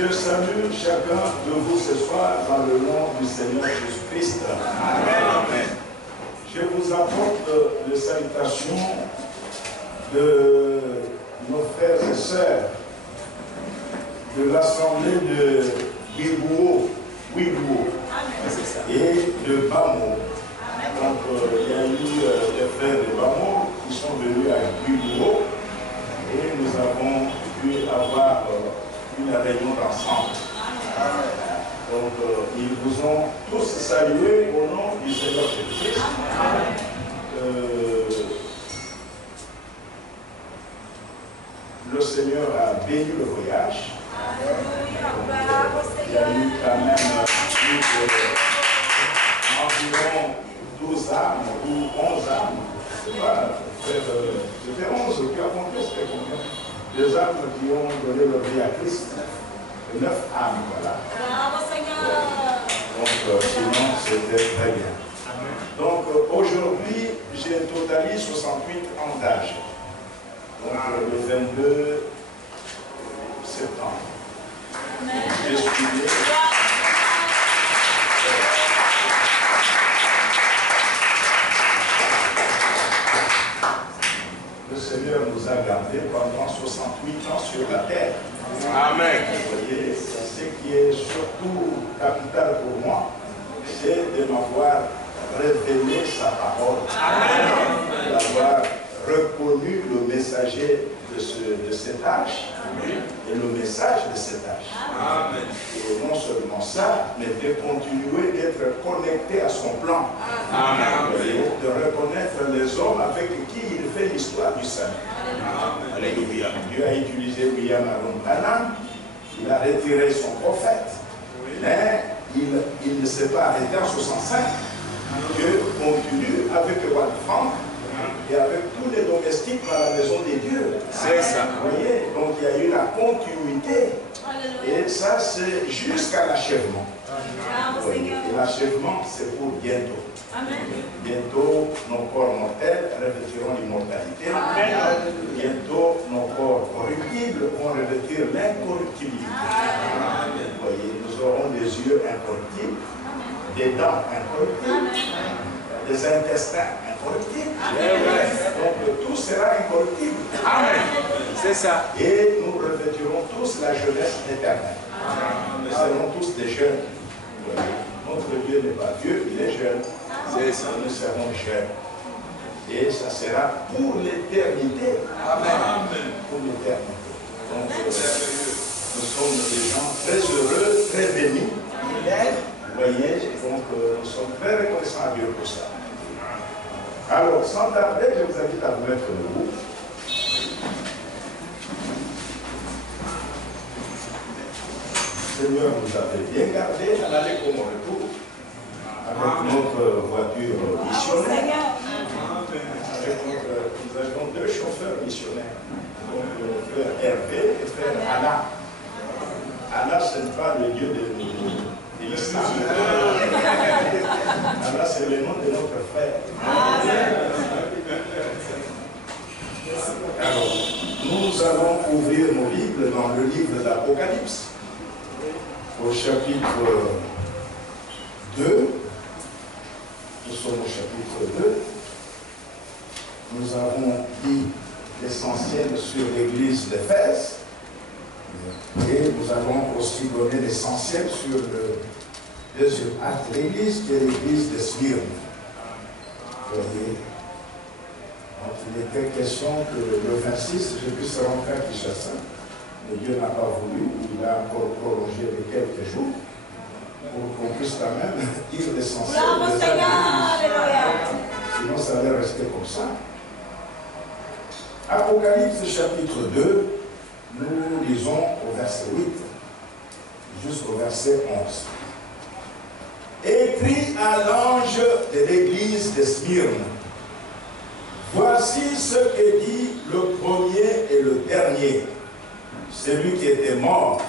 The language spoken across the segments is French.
Je salue chacun de vous ce soir dans le nom du Seigneur Jésus-Christ. Amen. Je vous apporte les salutations de nos frères et sœurs de l'assemblée de Wibouo et de Bamo. Donc il y a eu des frères de Bamo qui sont venus à Wibouo et nous avons pu avoir une réunion d'ensemble. Donc ils vous ont tous salué au nom du Seigneur Jésus-Christ. Le Seigneur a béni le voyage. Il y a eu quand même environ 12 âmes ou 11 âmes. C'était 11 qui ont compté, c'était combien? 2 âmes qui ont donné leur vie à Christ. 9 âmes, voilà. Donc sinon c'était très bien. Donc aujourd'hui, j'ai totalise 68 ans d'âge. Donc le 22 septembre. J'ai suivi. Le Seigneur nous a gardés pendant 68 ans sur la terre. Amen. Vous voyez, ce qui est surtout capital pour moi, c'est de m'avoir révélé sa parole. Amen. D'avoir reconnu le messager de cet âge et le message de cet âge. Amen. Et non seulement ça, mais de continuer d'être connecté à son plan. Amen. De reconnaître les hommes avec qui il fait l'histoire du salut. Alléluia. Dieu a utilisé William Aron, il a retiré son prophète, mais il ne s'est pas arrêté en 65. Dieu continue avec le roi de France et avec tous les domestiques dans la maison des dieux. C'est ça. Vous voyez, donc il y a eu la continuité. Et ça, c'est jusqu'à l'achèvement. Et l'achèvement, c'est pour bientôt. Amen. Bientôt, nos corps mortels revêtiront l'immortalité. Bientôt, nos corps corruptibles vont revêtir l'incorruptibilité. Vous voyez, nous aurons des yeux incorruptibles, des dents incorruptibles, des intestins incorruptibles. Donc tout sera incorruptible. Amen. C'est ça. Et nous revêtirons tous la jeunesse éternelle. Nous serons tous des jeunes. Notre Dieu n'est pas Dieu, il est jeune. C'est ça. Nous serons jeunes. Et ça sera pour l'éternité. Amen. Pour l'éternité. Donc nous sommes des gens très heureux, très bénis. Vous voyez, donc nous sommes très reconnaissants à Dieu pour ça. Alors, sans tarder, je vous invite à vous mettre debout. Seigneur nous avait bien gardés à l'aller comme au retour, avec notre voiture missionnaire. Nous avions 2 chauffeurs missionnaires, donc frère Hervé et frère Anna. Anna, ce n'est pas le Dieu de l'islam. Anna, c'est le nom de notre frère. Alors, nous allons ouvrir nos Bibles dans le livre d'Apocalypse, au chapitre 2. Nous sommes au chapitre 2. Nous avons dit l'essentiel sur l'église d'Éphèse. Et nous allons aussi donner l'essentiel sur le deuxième acte de l'église, qui est l'église de Smyrne. Vous voyez, donc il était question que le 26, je puisse rentrer à Kinshasa. Mais Dieu n'a pas voulu, il a encore prolongé de quelques jours pour qu'on puisse quand même dire l'essentiel. Sinon, ça allait rester comme ça. Apocalypse chapitre 2, nous lisons au verset 8 jusqu'au verset 11. Écrit à l'ange de l'église de Smyrne, voici ce que dit le premier et le dernier, celui qui était mort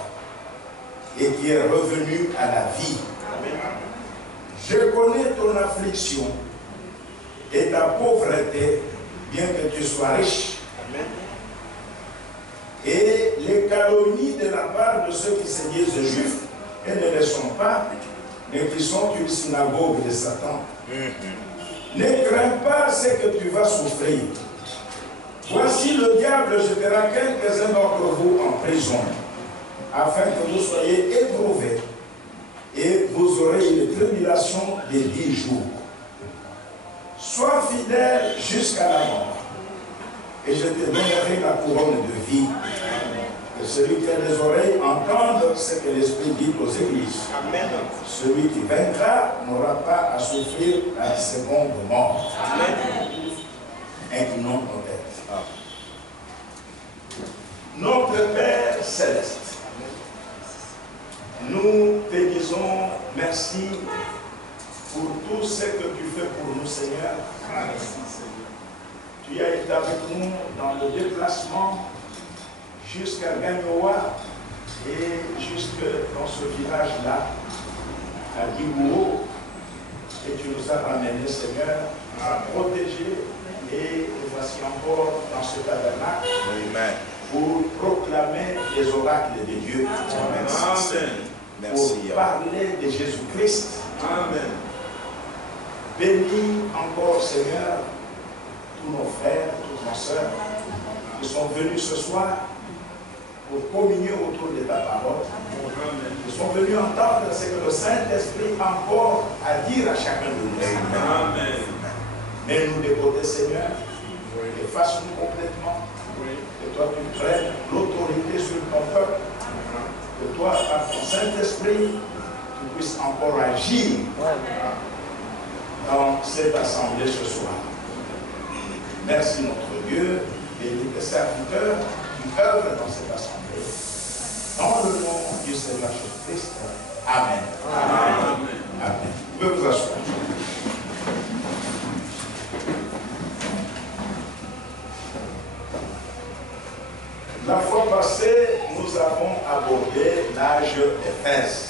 et qui est revenu à la vie. Je connais ton affliction et ta pauvreté, bien que tu sois riche. Et les calomnie de la part de ceux qui se disent juifs et ne le sont pas, mais qui sont une synagogue de Satan. Ne crains pas ce que tu vas souffrir. Voici le diable jettera quelques-uns d'entre vous en prison, afin que vous soyez éprouvés, et vous aurez une tribulation de 10 jours. Sois fidèle jusqu'à la mort, et je te donnerai la couronne de vie. Que celui qui a des oreilles entende ce que l'Esprit dit aux églises. Amen. Celui qui vaincra n'aura pas à souffrir la seconde mort. Amen. Inclinons nos têtes. Notre Père Céleste, nous te disons merci pour tout ce que tu fais pour nous, Seigneur. Tu as été avec nous dans le déplacement jusqu'à Gagnoa et jusque dans ce village-là, à Guigouo, et tu nous as ramenés, Seigneur, à protéger, et voici encore dans ce tabernacle pour proclamer les oracles de Dieu. Amen. Pour parler de Jésus-Christ. Amen. Bénis encore, Seigneur, tous nos frères, toutes nos sœurs qui sont venus ce soir pour communier autour de ta parole. Ils sont venus entendre ce que le Saint-Esprit a encore à dire à chacun de nous. Amen. Mais nous de côté, Seigneur, efface-nous complètement. Que toi, tu prennes l'autorité sur ton peuple. Que toi, par ton Saint-Esprit, tu puisses encore agir dans cette assemblée ce soir. Merci notre Dieu, bénis tes serviteurs qui œuvrent dans cette assemblée. Dans le nom du Seigneur Jésus-Christ. Amen. Amen. Amen. Vous pouvez vous asseoir. La fois passée, nous avons abordé l'âge d'Éphèse.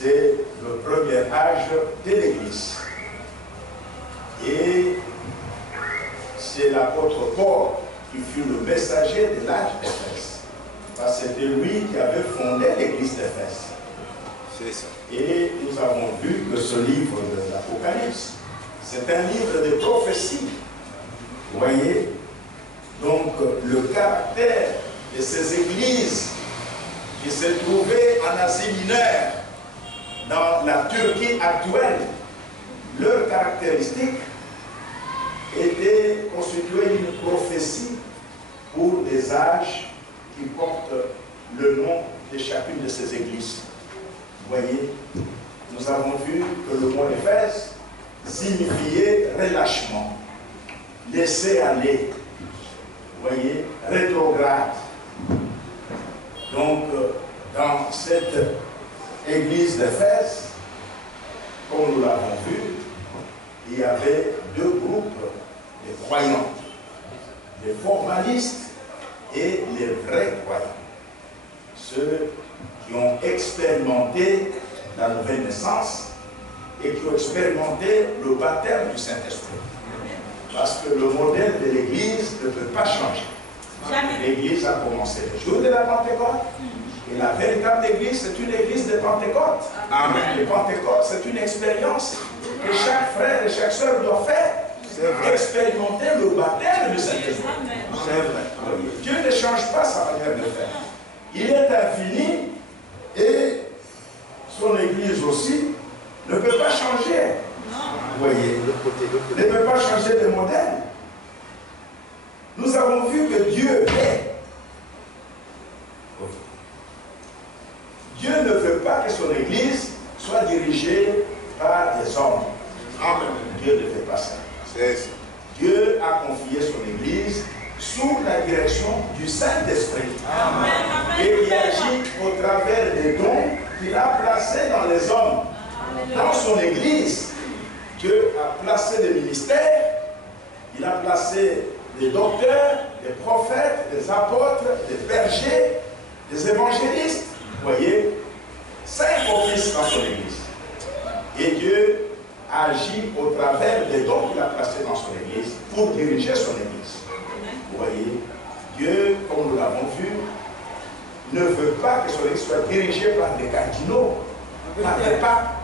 C'est le premier âge de l'Église. Et c'est l'apôtre Paul qui fut le messager de l'âge d'Éphèse. Parce que c'était lui qui avait fondé l'Église d'Éphèse. C'est ça. Et nous avons vu que ce livre de l'Apocalypse, c'est un livre de prophétie. Vous voyez? Donc, le caractère de ces églises qui se trouvaient en Asie mineure, dans la Turquie actuelle, leur caractéristique était constituée d'une prophétie pour des âges qui portent le nom de chacune de ces églises. Vous voyez, nous avons vu que le mot Éphèse signifiait relâchement, laisser aller. Vous voyez, rétrograde. Donc, dans cette église d'Éphèse, comme nous l'avons vu, il y avait deux groupes de croyants, les formalistes et les vrais croyants. Ceux qui ont expérimenté la nouvelle naissance et qui ont expérimenté le baptême du Saint-Esprit. Parce que le modèle de l'Église ne peut pas changer. L'Église a commencé le jour de la Pentecôte. Et la véritable Église, c'est une Église de Pentecôte. Amen. Le Pentecôte, c'est une expérience que chaque frère et chaque sœur doit faire. Expérimenter le baptême du Saint-Esprit. C'est vrai. Dieu ne change pas sa manière de faire. Il est infini et son Église aussi ne peut pas changer. Vous voyez, ne peut pas changer de modèle. Nous avons vu que Dieu est. Dieu ne veut pas que son Église soit dirigée par des hommes. Amen. Dieu ne fait pas ça. Dieu a confié son Église sous la direction du Saint-Esprit. Et il agit au travers des dons qu'il a placés dans les hommes. Dans son Église, Dieu a placé des ministères, il a placé des docteurs, des prophètes, des apôtres, des bergers, des évangélistes. Vous voyez, 5 offices dans son Église. Et Dieu agit au travers des dons qu'il a placés dans son Église pour diriger son Église. Vous voyez, Dieu, comme nous l'avons vu, ne veut pas que son Église soit dirigée par des cardinaux, par des papes,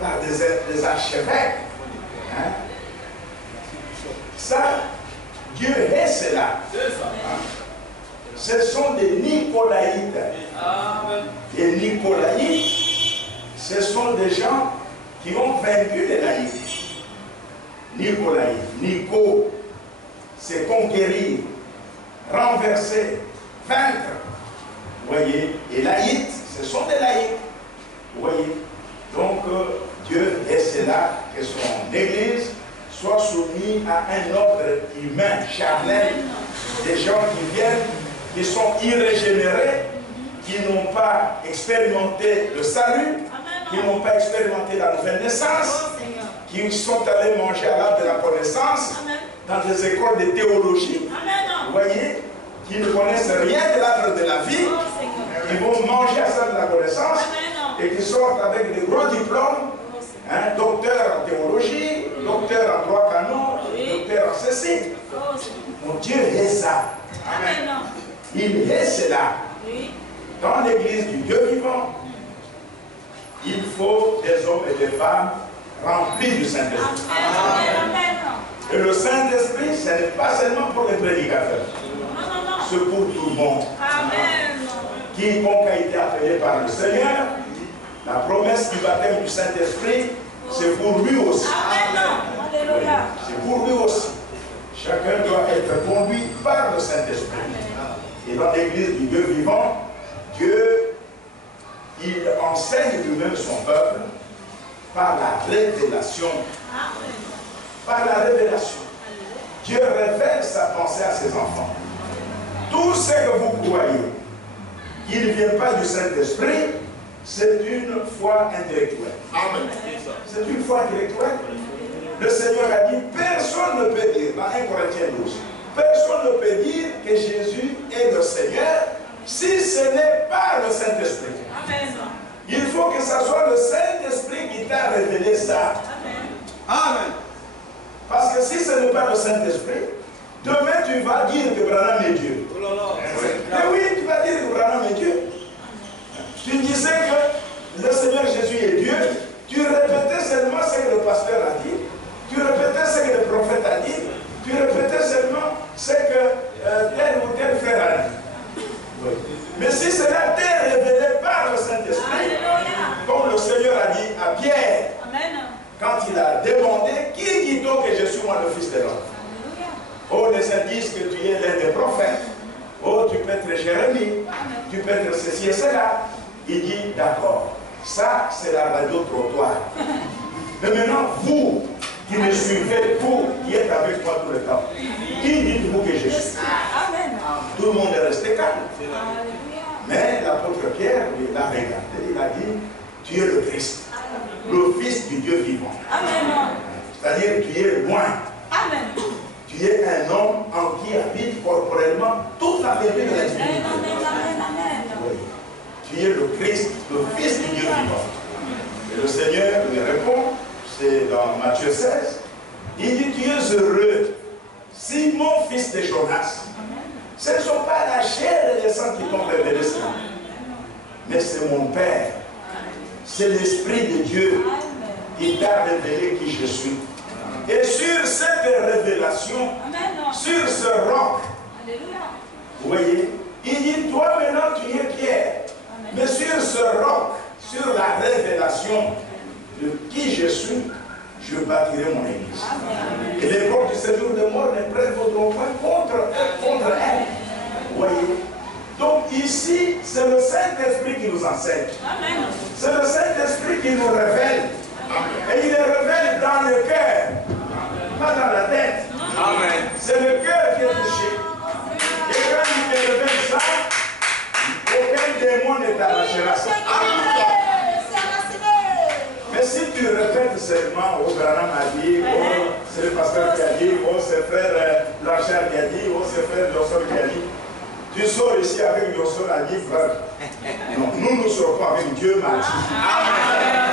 par des archevêques. Hein? Ça, Dieu est cela. Ce sont des Nicolaïtes. Les Nicolaïtes, ce sont des gens qui ont vaincu les laïcs. Nicolaïtes, Nico, c'est conquérir, renverser, vaincre. Vous voyez, et laïcs, ce sont des laïcs. Vous voyez, donc Dieu est cela que son Église soit soumise à un ordre humain, charnel, des gens qui viennent, qui sont irrégénérés, qui n'ont pas expérimenté le salut, qui n'ont pas expérimenté la nouvelle naissance, qui sont allés manger à l'arbre de la connaissance, dans des écoles de théologie, vous voyez, qui ne connaissent rien de l'arbre de la vie, qui vont manger à ça de la connaissance, et qui sortent avec des gros diplômes, hein, docteur en théologie, docteur en droit canon, docteur en ceci. Mon Dieu est ça. Amen. Il est cela. Dans l'église du Dieu vivant, il faut des hommes et des femmes remplis du Saint-Esprit. Et le Saint-Esprit, ce n'est pas seulement pour les prédicateurs. C'est pour tout le monde. Quiconque a été appelé par le Seigneur, la promesse du baptême du Saint-Esprit, c'est pour lui aussi. Oui, c'est pour lui aussi. Chacun doit être conduit par le Saint-Esprit. Et dans l'église du Dieu vivant, Dieu, il enseigne lui-même son peuple par la révélation. Par la révélation. Dieu révèle sa pensée à ses enfants. Tout ce que vous croyez qu'il ne vient pas du Saint-Esprit, c'est une foi intellectuelle. Amen. C'est une foi intellectuelle. Le Seigneur a dit, personne ne peut dire, dans 1 Corinthiens 12, personne ne peut dire que Jésus est le Seigneur si ce n'est pas le Saint-Esprit. Il faut que ce soit le Saint-Esprit qui t'a révélé ça. Amen. Parce que si ce n'est pas le Saint-Esprit, demain tu vas dire que Branham est Dieu. Mais oui, tu vas dire que Branham est Dieu. Tu disais que le Seigneur Jésus est Dieu, tu répétais seulement ce que le pasteur a dit, tu répétais ce que le prophète a dit, tu répétais seulement ce que tel ou tel frère a dit. Oui. Mais si cela t'est révélé par le Saint-Esprit, comme le Seigneur a dit à Pierre, quand il a demandé, qui dit donc que je suis moi le Fils de l'homme? Oh, les uns disent que tu es l'un des prophètes. Oh, tu peux être Jérémie, tu peux être ceci et cela. Il dit, d'accord, ça c'est la radio-trottoir. Mais maintenant, vous qui me suivez, vous qui êtes avec moi tout le temps, qui dites-vous que je suis? Tout le monde est resté calme. Mais l'apôtre Pierre, il a regardé, il a dit, tu es le Christ, le Fils du Dieu vivant. C'est-à-dire, tu es loin. Tu es un homme en qui habite corporellement toute la vérité de la divinité. Oui. Tu es le Christ, le Fils du Dieu vivant. Et le Seigneur lui répond, c'est dans Matthieu 16, il dit, tu es heureux, Simon, fils de Jonas. Ce ne sont pas la chair et le sang qui t'ont révélé cela, mais c'est mon Père. C'est l'Esprit de Dieu qui t'a révélé qui je suis. Et sur cette révélation, sur ce roc, vous voyez, il dit, toi maintenant tu es Pierre. Mais sur ce roc, sur la révélation de qui je suis, je bâtirai mon église. Et les portes du séjour de mort ne prévaudront pas contre elle. Vous voyez? Donc ici, c'est le Saint-Esprit qui nous enseigne. C'est le Saint-Esprit qui nous révèle. Et il le révèle dans le cœur, pas dans la tête. C'est le cœur qui est touché. Et quand il te révèle ça, aucun démon ne t'arrachera ça. Mais si tu répètes seulement, oh, Branham a dit, oh, c'est le pasteur qui a dit, oh, c'est frère Blanchard qui a dit, oh, c'est frère Jossol qui a dit, tu sors ici avec Jossol a dit, frère. Non, nous ne sorons pas avec Dieu m'a dit. Amen.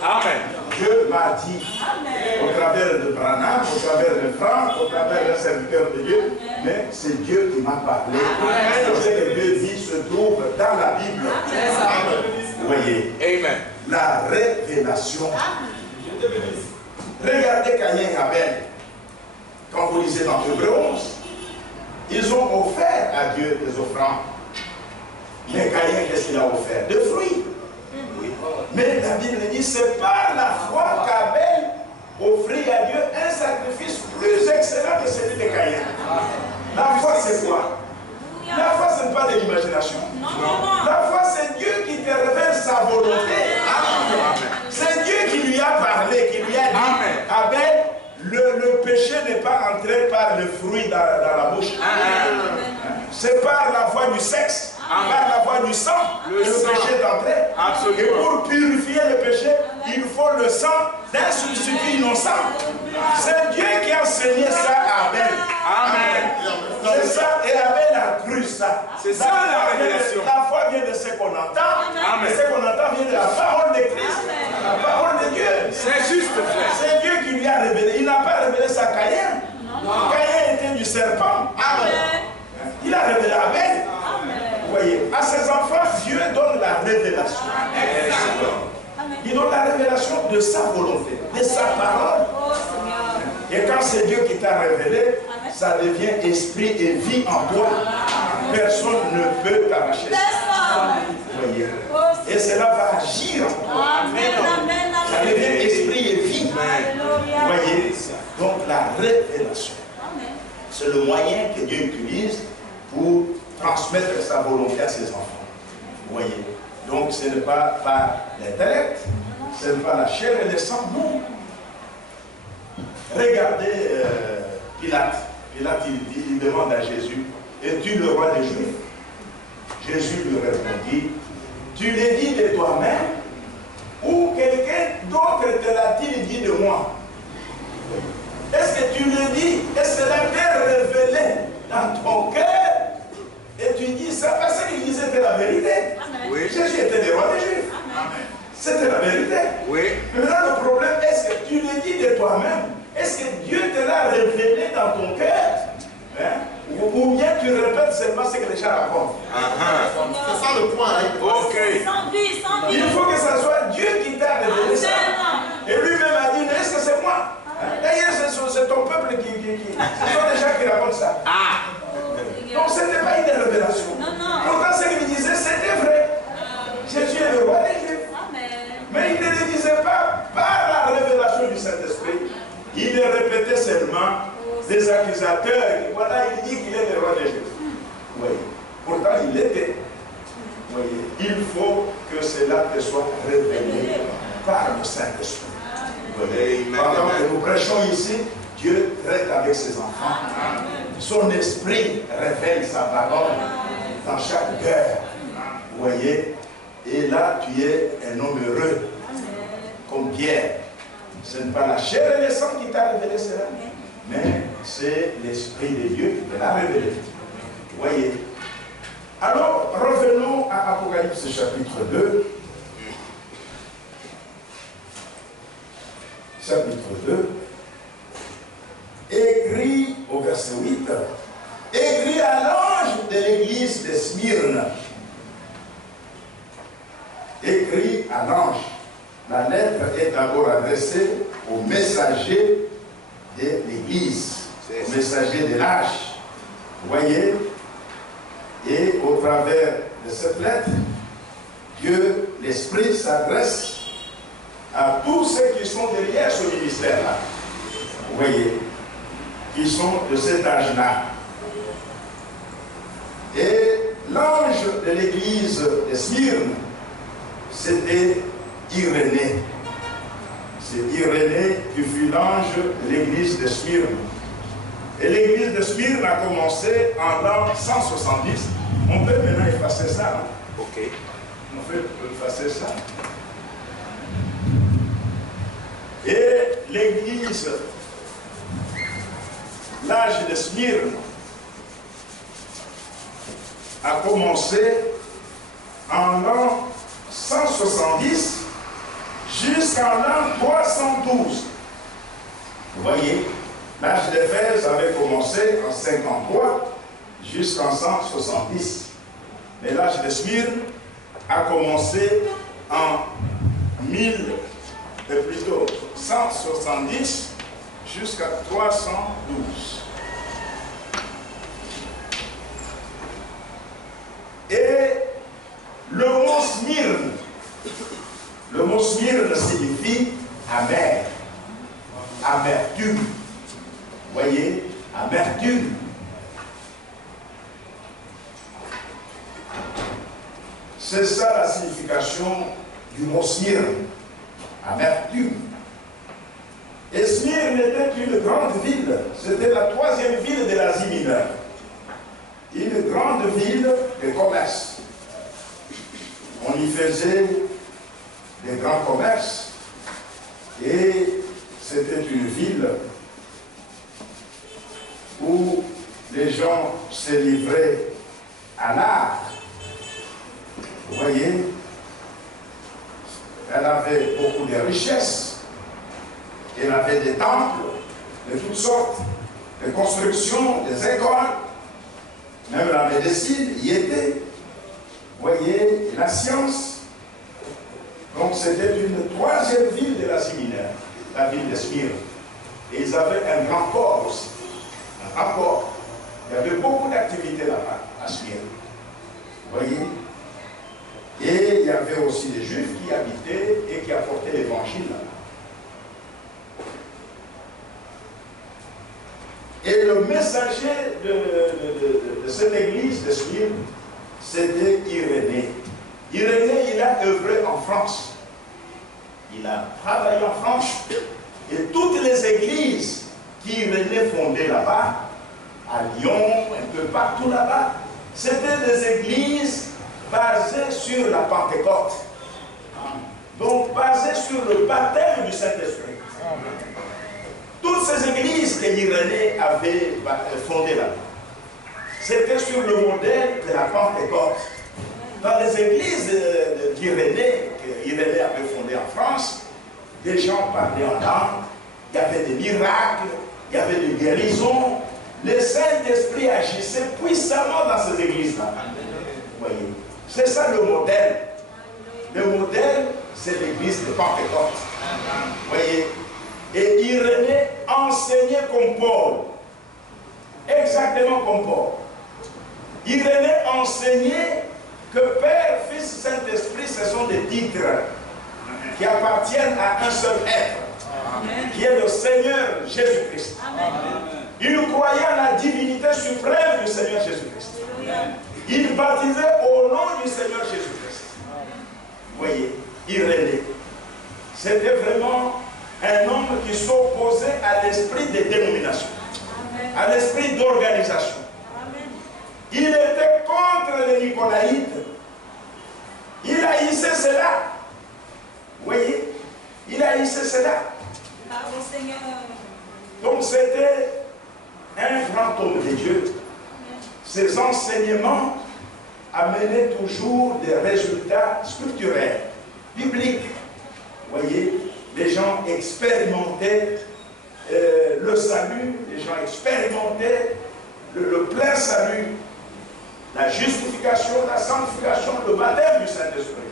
Amen. Dieu m'a dit, au travers de Branham, au travers de Franck, au travers d'un serviteur de Dieu, mais c'est Dieu qui m'a parlé. Ce que Dieu dit se trouve dans la Bible. Vous voyez, Amen. La révélation. Regardez Caïn et Abel. Quand vous lisez dans Hébreux 11, ils ont offert à Dieu des offrandes. Mais Caïn, qu'est-ce qu'il a offert? Des fruits. Mais la Bible dit, c'est par la foi qu'Abel offrit à Dieu un sacrifice plus excellent que celui de Caïn. La foi, c'est quoi? La foi, ce n'est pas de l'imagination. La foi, c'est Dieu qui te révèle sa volonté. C'est Dieu qui lui a parlé, qui lui a dit, Abel, le péché n'est pas entré par le fruit dans la bouche. C'est par la voie du sexe. Par la voie du sang, le péché est entré. Et pour purifier le péché, il faut le sang d'un substitut innocent. C'est Dieu qui a enseigné ça à Abel. Amen. C'est ça, et Abel a cru ça. C'est ça la révélation. La foi vient de ce qu'on entend. Et ce qu'on entend vient de la parole de Christ. La parole de Dieu. C'est juste, frère. C'est Dieu qui lui a révélé. Il n'a pas révélé ça à Caïn. Caïn était du serpent. Amen. Il a révélé à Abel. Vous voyez, à ses enfants, Dieu donne la révélation. Il donne la révélation de sa volonté, de sa parole. Et quand c'est Dieu qui t'a révélé, ça devient esprit et vie en toi. Personne ne peut t'arracher ça. Vous voyez. Et cela va agir en toi. Ça devient esprit et vie. Vous voyez. Donc la révélation, c'est le moyen que Dieu utilise pour transmettre sa volonté à ses enfants. Vous voyez. Donc ce n'est pas par l'intellect, ce n'est pas la chair et le sang, non. Regardez Pilate. Pilate, il demande à Jésus, es-tu le roi des Juifs? Jésus lui répondit, tu l'as dit de toi-même ou quelqu'un d'autre te l'a-t-il dit de moi? Est-ce que tu le dis? Est-ce que cela t'est révélé dans ton cœur? Et tu dis ça parce qu'il disait c'était la vérité. Oui. Jésus était le roi des Juifs. C'était la vérité. Oui. Maintenant le problème, est-ce que tu le dis de toi-même? Est-ce que Dieu te l'a révélé dans ton cœur? Ou bien tu répètes seulement ce que les gens racontent? C'est ça le point. Ok. Il faut que ce soit Dieu qui t'a révélé ça. Et lui-même a dit, est-ce que c'est moi? D'ailleurs, c'est ton peuple qui... Ce sont les gens qui racontent ça. Donc ce n'était pas une révélation. Pourtant ce qu'il disait, c'était vrai. Jésus est le roi des Juifs. Mais il ne le disait pas par la révélation du Saint-Esprit. Il le répétait seulement des accusateurs. Et voilà, il dit qu'il est le roi des Juifs. Oui. Pourtant il l'était. Voyez, il faut que cela te soit révélé par le Saint-Esprit. Pendant que nous prêchons ici, Dieu traite avec ses enfants. Son esprit révèle sa parole dans chaque cœur. Vous voyez, et là tu es un homme heureux, comme Pierre. Ce n'est pas la chair et le sang qui t'a révélé cela, mais c'est l'Esprit de Dieu qui te l'a révélé. Vous voyez. Alors, revenons à Apocalypse chapitre 2. Chapitre 2. Écrit au verset 8. Écrit à l'ange de l'église de Smyrne. Écrit à l'ange. La lettre est d'abord adressée au messager de l'église, au messager de l'âge. Vous voyez? Et au travers de cette lettre, Dieu, l'Esprit, s'adresse à tous ceux qui sont derrière ce ministère-là. Vous voyez, qui sont de cet âge-là. Et l'ange de l'église de Smyrne, c'était Irénée. C'est Irénée qui fut l'ange de l'église de Smyrne. Et l'église de Smyrne a commencé en l'an 170. On peut maintenant effacer ça. Hein? Ok. On peut effacer ça. Et l'église, l'âge de Smyrne, a commencé en l'an 170 jusqu'en l'an 312. Vous voyez, l'âge d'Éphèse avait commencé en 53 jusqu'en 170. Mais l'âge de Smyrne a commencé en 170 jusqu'à 312. Et le mot Smyrne signifie amer, amertume. Vous voyez, amertume. C'est ça la signification du mot Smyrne, amertume. Et Smyrne était une grande ville, c'était la 3e ville de l'Asie mineure. Une grande ville de commerce. On y faisait des grands commerces et c'était une ville où les gens se livraient à l'art. Vous voyez, elle avait beaucoup de richesses, elle avait des temples de toutes sortes, des constructions, des écoles, même la médecine y était. Vous voyez, la science. Donc c'était une 3e ville de l'Asie mineure, la ville de Smyrne. Et ils avaient un grand port aussi. Un grand port. Il y avait beaucoup d'activités là-bas, à Smyrne. Vous voyez. Et il y avait aussi des Juifs qui habitaient et qui apportaient l'évangile là-bas. Et le messager de cette église de Smyrne, c'était Irénée. Irénée, il a œuvré en France. Il a travaillé en France. Et toutes les églises qu'Irénée fondait là-bas, à Lyon, un peu partout là-bas, c'était des églises basées sur la Pentecôte. Donc basées sur le baptême du Saint-Esprit. Toutes ces églises que l'Irénée avait fondées là-bas, c'était sur le modèle de la Pentecôte. Dans les églises d'Irénée, qu'Irénée avait fondées en France, les gens parlaient en langue, il y avait des miracles, il y avait des guérisons. Le Saint-Esprit agissait puissamment dans ces églises-là. Vous voyez, c'est ça le modèle. Le modèle, c'est l'église de Pentecôte. Vous voyez, et Irénée enseignait comme Paul. Exactement comme Paul. Irénée enseignait que Père, Fils, Saint-Esprit, ce sont des titres qui appartiennent à un seul être, qui est le Seigneur Jésus-Christ. Il croyait à la divinité suprême du Seigneur Jésus-Christ. Il baptisait au nom du Seigneur Jésus-Christ. Vous voyez, Irénée, c'était vraiment un homme qui s'opposait à l'esprit de dénomination, à l'esprit d'organisation. Il était contre les Nicolaïtes. Il haïssait cela. Vous voyez, il haïssait cela. Donc c'était un grand homme de Dieu. Ses enseignements amenaient toujours des résultats scripturaires, bibliques. Vous voyez, les gens expérimentaient le salut, les gens expérimentaient le plein salut, la justification, la sanctification, le baptême du Saint-Esprit.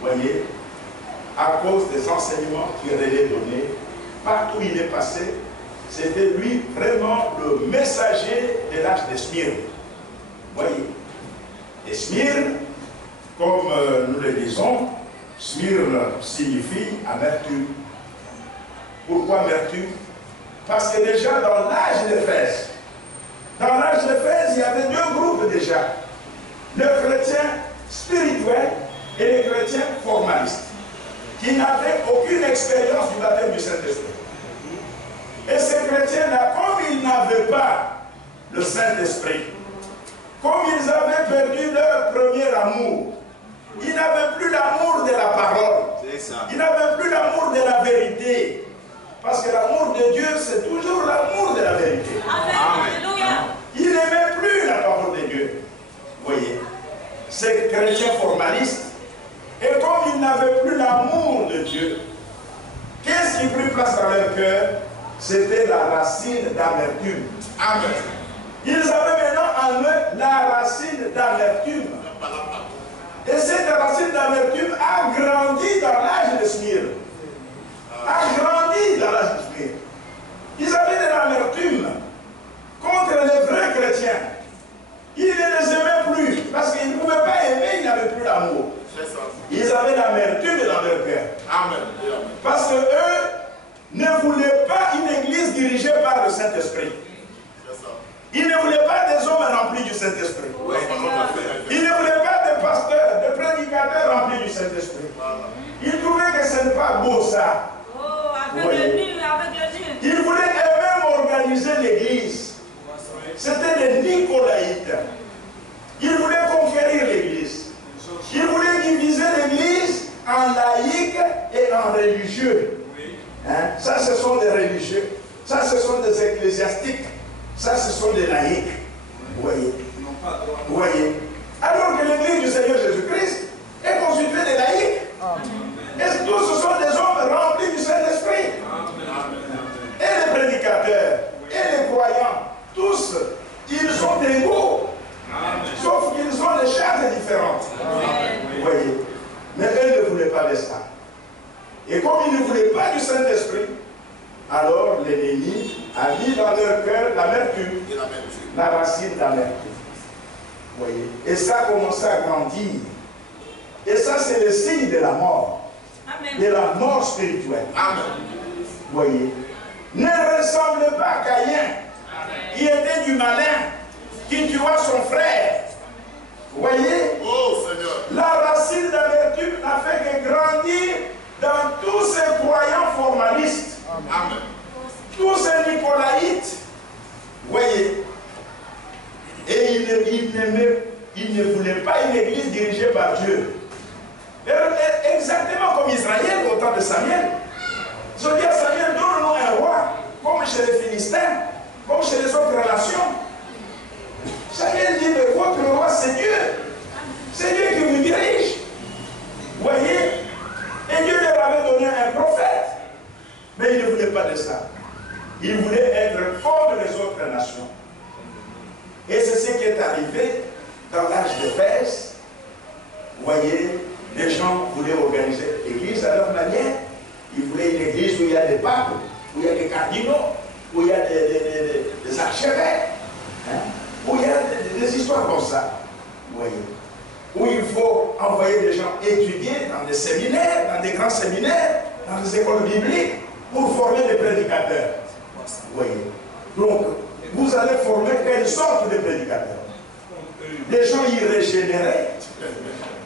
Vous voyez, à cause des enseignements qu'Irénée donnait, partout où il est passé, c'était lui vraiment le messager de l'âge de Smyrne. Vous voyez, et Smyrne, comme nous le disons, Smyrne signifie amertume. Pourquoi amertume? Parce que déjà dans l'âge d'Éphèse, il y avait 2 groupes déjà. Les chrétiens spirituels et les chrétiens formalistes, qui n'avaient aucune expérience du baptême du Saint-Esprit. Et ces chrétiens-là, comme ils n'avaient pas le Saint-Esprit, comme ils avaient perdu leur premier amour, ils n'avaient plus l'amour de la parole, ils n'avaient plus l'amour de la vérité. Parce que l'amour de Dieu, c'est toujours l'amour de la vérité. Amen. Il n'aimait plus la parole de Dieu. Vous voyez, ces chrétiens formalistes, Et comme ils n'avaient plus l'amour de Dieu, qu'est-ce qui prit place dans leur cœur? C'était la racine d'amertume. Amen. Ils avaient maintenant en eux la racine d'amertume. Et cette racine d'amertume a grandi dans l'âge de Smyrne. A grandi dans l'âge de Smyrne. Ils avaient de l'amertume contre les vrais chrétiens. Ils ne les aimaient plus parce qu'ils ne pouvaient pas aimer, ils n'avaient plus l'amour. Ils avaient l'amertume dans leur cœur. Amen. Parce qu'eux ne voulaient pas une église dirigée par le Saint-Esprit. Ils ne voulaient pas des hommes remplis du Saint-Esprit. Ils ne voulaient pas des pasteurs, des prédicateurs remplis du Saint-Esprit. Ils trouvaient que ce n'est pas beau ça. Ils voulaient eux-mêmes organiser l'église. C'était les Nicolaïtes. Ils voulaient conquérir l'église. Ils voulaient diviser l'église en laïcs et en religieux. Hein? Ça, ce sont des religieux. Ça, ce sont des ecclésiastiques. Ça, ce sont des laïcs. Vous voyez? Vous voyez? Alors que l'église du Seigneur Jésus-Christ est constituée de laïcs. Et tous ce sont des hommes remplis du Saint-Esprit. Et les prédicateurs, et les croyants, tous, ils sont égaux. Sauf qu'ils ont des charges différentes. Vous voyez? Mais eux ne voulaient pas de ça. Et comme ils ne voulaient pas du Saint-Esprit, alors l'ennemi a mis dans leur cœur l'amertume, la racine d'amertume. Vous voyez? Et ça a commencé à grandir. Et ça, c'est le signe de la mort. Amen. De la mort spirituelle. Amen. Vous voyez? Ne ressemble pas à Caïn, qui était du malin, qui tua son frère. Vous voyez? Oh, Seigneur. La racine d'amertume n'a fait que grandir dans tous ces croyants formalistes. Amen. Tous ces Nicolaïtes. Vous voyez? Et ils ne voulaient pas une église dirigée par Dieu. Exactement comme Israël au temps de Samuel. Ils ont dit à Samuel, donne-nous un roi, comme chez les Philistins, comme chez les autres nations. Samuel dit, mais votre roi, c'est Dieu. C'est Dieu qui vous dirige. Vous voyez? Et Dieu leur avait donné un prophète. Mais il ne voulait pas de ça. Il voulait être comme les autres nations. Et c'est ce qui est arrivé dans l'âge de Perse. Vous voyez, les gens voulaient organiser l'église à leur manière. Ils voulaient une église où il y a des papes, où il y a des cardinaux, où il y a des archevêques, hein, où il y a des histoires comme ça. Vous voyez, où il faut envoyer des gens étudier dans des séminaires, dans des grands séminaires, dans des écoles bibliques, pour former des prédicateurs. Vous voyez. Donc, vous allez former quelle sorte de prédicateurs? Des gens irrégénérés.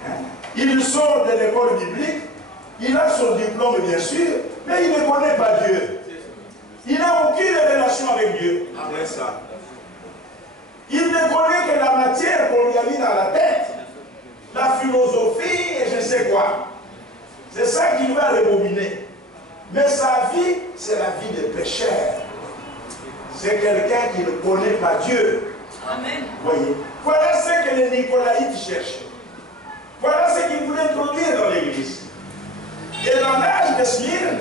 Hein? Il sort de l'école biblique, il a son diplôme bien sûr, mais il ne connaît pas Dieu. Il n'a aucune relation avec Dieu. Il ne connaît que la matière qu'on lui a mis dans la tête, la philosophie et je sais quoi. C'est ça qui va rebobiner. Mais sa vie, c'est la vie de pécheur. C'est quelqu'un qui ne connaît pas Dieu. Amen. Voyez. Voilà ce que les Nicolaïtes cherchaient. Voilà ce qu'ils voulaient introduire dans l'église. Et dans l'âge de Smyrne,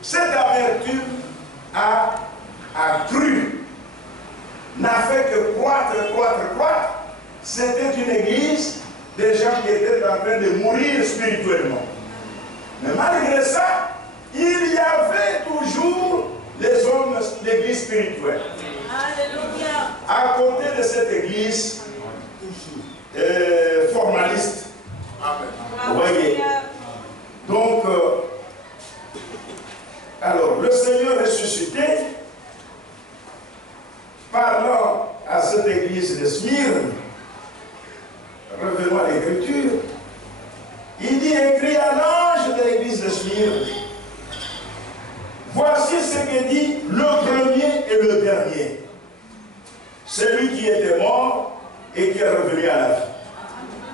cette amertume a cru, n'a fait que croître. C'était une église des gens qui étaient en train de mourir spirituellement. Mais malgré ça, il y avait toujours les hommes de l'église spirituelle. Alléluia. À côté de cette église formaliste. Amen. Vous voyez. Donc, alors, le Seigneur ressuscité, parlant à cette église de Smyrne, revenons à l'écriture, il dit, écrit à l'ange de l'église de Smyrne, voici ce que dit le premier et le dernier, celui qui était mort et qui est revenu à la vie.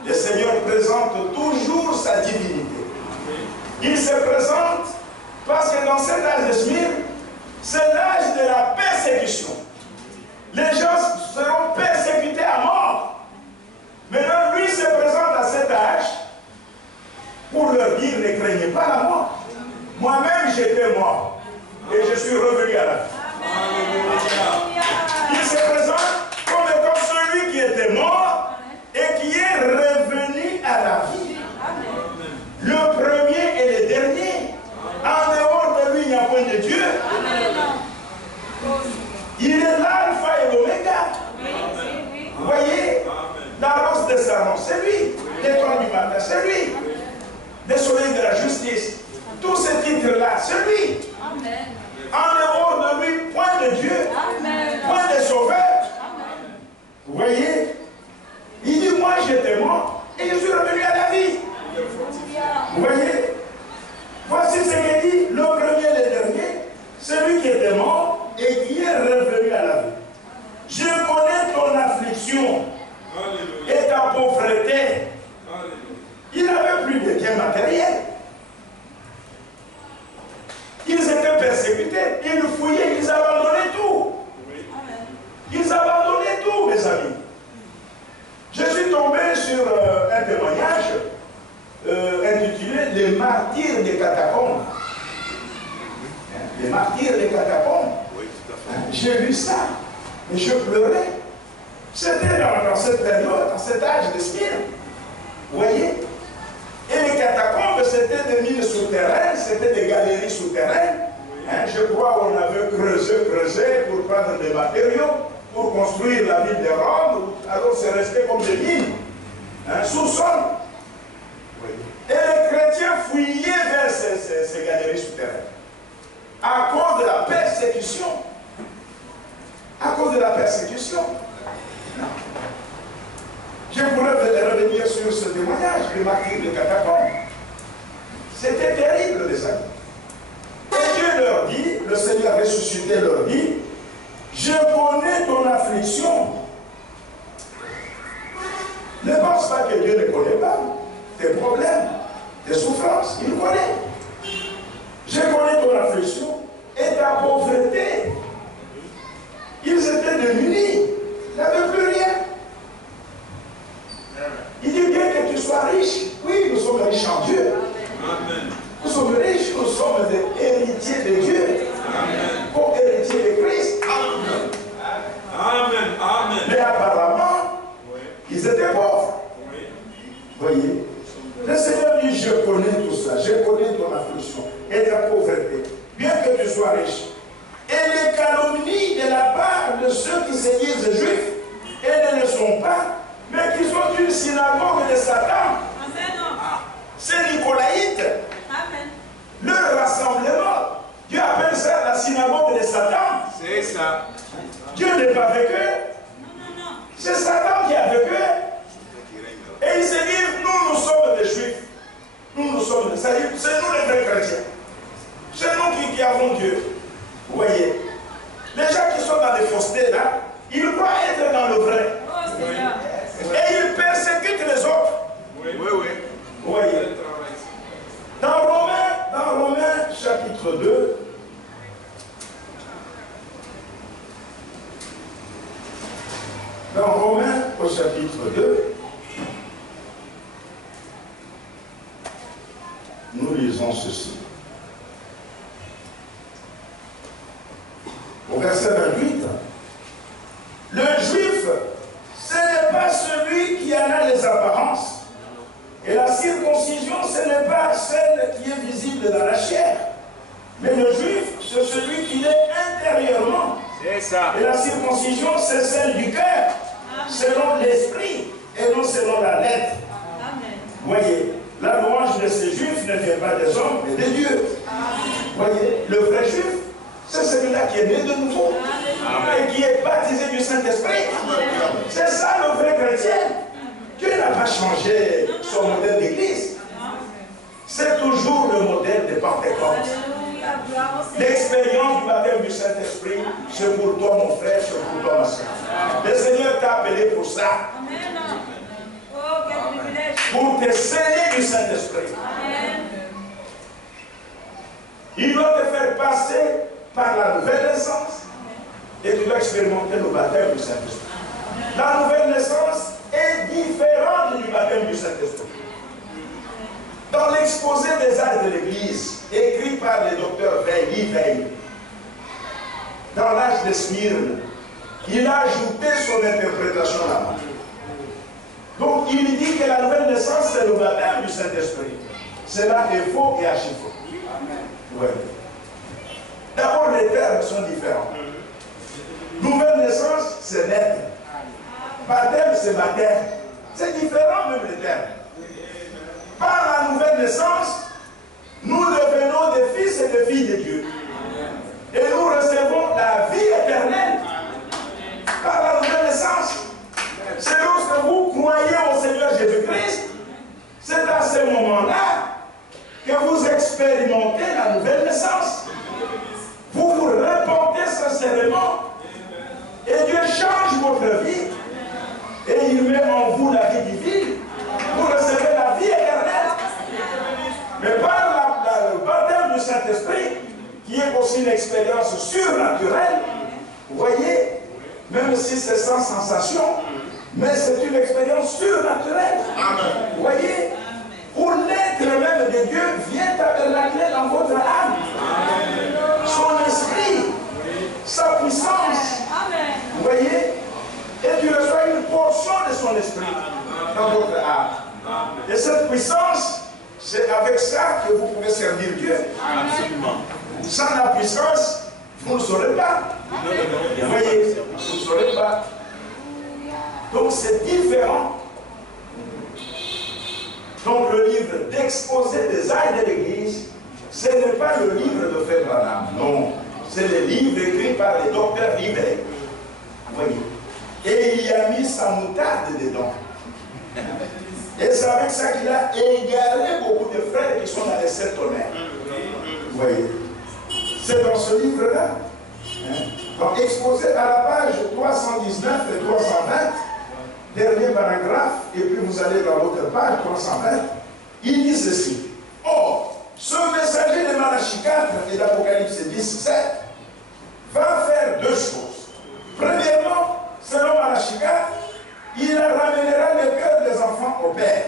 Le Seigneur présente toujours sa divinité. Il se présente parce que dans cet âge de Smyrne, c'est l'âge de la persécution. Les gens seront persécutés à mort. Maintenant, lui se présente à cet âge il ne craignait pas la mort. Moi-même, j'étais mort. Et je suis revenu à la vie. Il se présente comme celui qui était mort et qui est revenu à la vie. Le premier et le dernier. En dehors de lui, il n'y a point de Dieu. Il est l'alpha et l'oméga. Vous voyez, la rose de Saron, c'est lui. L'étoile du matin, c'est lui. Le soleil de la justice. Tous ces titres-là, c'est lui. En dehors de lui, point de Dieu, point de sauveur. Vous voyez, il dit, moi j'étais mort et je suis revenu à la vie. Vous voyez, voici ce qu'il dit, le premier et le dernier, celui qui était mort et qui est revenu à la vie. Je connais ton affliction et ta pauvreté. Il n'avait plus de biens matériels. Ils étaient persécutés, ils fouillaient, ils abandonnaient tout. Ils abandonnaient tout, mes amis. Je suis tombé sur un témoignage intitulé « Les martyrs des catacombes ». Les martyrs des catacombes. Oui, tout à fait. J'ai vu ça, et je pleurais. C'était dans cette période, dans cet âge de spire. Vous voyez? Et les catacombes, c'était des mines souterraines, c'était des galeries souterraines. Hein, je crois qu'on avait creusé pour prendre des matériaux, pour construire la ville de Rome. Alors c'est resté comme des mines, hein, sous-sol. Et les chrétiens fouillaient vers ces galeries souterraines. À cause de la persécution. À cause de la persécution. Je pourrais revenir sur ce témoignage, le martyr de catacombes. C'était terrible, les amis. Et Dieu leur dit, le Seigneur ressuscité leur dit, je connais ton affliction. Ne pense pas que Dieu ne connaît pas tes problèmes, tes souffrances, il connaît. Je connais ton affliction et ta pauvreté. Ils étaient démunis, ils n'avaient plus rien. Il dit bien que tu sois riche. Oui, nous sommes riches en Dieu. Amen. Nous sommes riches, nous sommes des héritiers de Dieu. Co-héritiers de Christ. Amen. Amen. Amen. Mais apparemment, ils étaient pauvres. Voyez, le Seigneur dit, je connais tout ça, je connais ton affliction et ta pauvreté, bien que tu sois riche. Et les calomnies de la part de ceux qui se disent juifs et ne le sont pas, mais qui sont une synagogue de Satan. C'est Nicolaïte. Leur rassemblement. Dieu appelle ça la synagogue de Satan. C'est ça. Dieu n'est pas avec eux. C'est Satan qui est avec eux. Et ils se disent, nous sommes des juifs. Nous sommes des... C'est nous les vrais chrétiens. C'est nous qui avons Dieu. Vous voyez. Les gens qui sont dans les faussetés là, ils croient être dans le vrai. Et ils persécutent les autres. Oui, oui, oui. Vous voyez. Dans Romains chapitre 2, dans Romains au chapitre 2, nous lisons ceci. Au verset 28, le juif, ce n'est pas celui qui en a les apparences. Et la circoncision, ce n'est pas celle qui est visible dans la chair. Mais le juif, c'est celui qui l'est intérieurement. C'est ça. Et la circoncision, c'est celle du cœur, selon l'esprit, et non selon la lettre. Amen. Voyez, la louange de ces juifs ne vient pas des hommes, mais de Dieu. Voyez, le vrai juif, c'est celui-là qui est né de nouveau. Amen. Et qui est baptisé du Saint-Esprit. C'est ça le vrai chrétien. Dieu n'a pas changé son modèle d'église. C'est toujours le modèle de Pentecôte. L'expérience du baptême du Saint-Esprit, c'est pour toi mon frère, c'est pour toi ma soeur. Le Seigneur t'a appelé pour ça. Pour te sceller du Saint-Esprit. Il doit te faire passer par la nouvelle naissance et tu dois expérimenter le baptême du Saint-Esprit. La nouvelle naissance est différente du baptême du Saint-Esprit. Dans l'exposé des actes de l'Église, écrit par le docteur Veil, dans l'âge de Smyrne, il a ajouté son interprétation là-bas. Donc il dit que la nouvelle naissance, c'est le baptême du Saint-Esprit. Cela est faux et archi faux. Ouais. D'abord, les termes sont différents. Nouvelle naissance, c'est naître. Baptême, c'est baptême. C'est différent même les termes. Par la nouvelle naissance, nous devenons des fils et des filles de Dieu. Et nous recevons la vie éternelle par la nouvelle naissance. C'est lorsque vous croyez au Seigneur Jésus-Christ, c'est à ce moment-là que vous expérimentez la nouvelle naissance. Vous vous repentez sincèrement et Dieu change votre vie et il met en vous la vie divine. Vous recevez la vie éternelle. Mais par le baptême du Saint-Esprit, qui est aussi une expérience surnaturelle, vous voyez, même si c'est sans sensation, mais c'est une expérience surnaturelle. Vous voyez, où l'être même de Dieu vient tabernaculer dans votre âme. Son esprit, sa puissance. Vous voyez, et tu reçois une portion de son esprit dans votre âme. Et cette puissance, c'est avec ça que vous pouvez servir Dieu. Sans la puissance, vous ne saurez pas. Vous voyez, vous ne saurez pas. Donc c'est différent. Donc le livre d'exposé des actes de l'Église, ce n'est pas le livre de Frère Branham. Non, c'est le livre écrit par le docteur Rivet. Vous voyez. Et il y a mis sa moutarde dedans. Et c'est avec ça qu'il a égaré beaucoup de frères qui sont dans les sept tonnerres. Vous voyez. C'est dans ce livre-là. Donc exposé à la page 319 et 320, dernier paragraphe, et puis vous allez dans l'autre page, 320, il dit ceci. Or, ce messager de Malachie 4 et d'Apocalypse 17 va faire deux choses. Premièrement, selon Malachie 4, il ramènera le cœur des enfants au Père.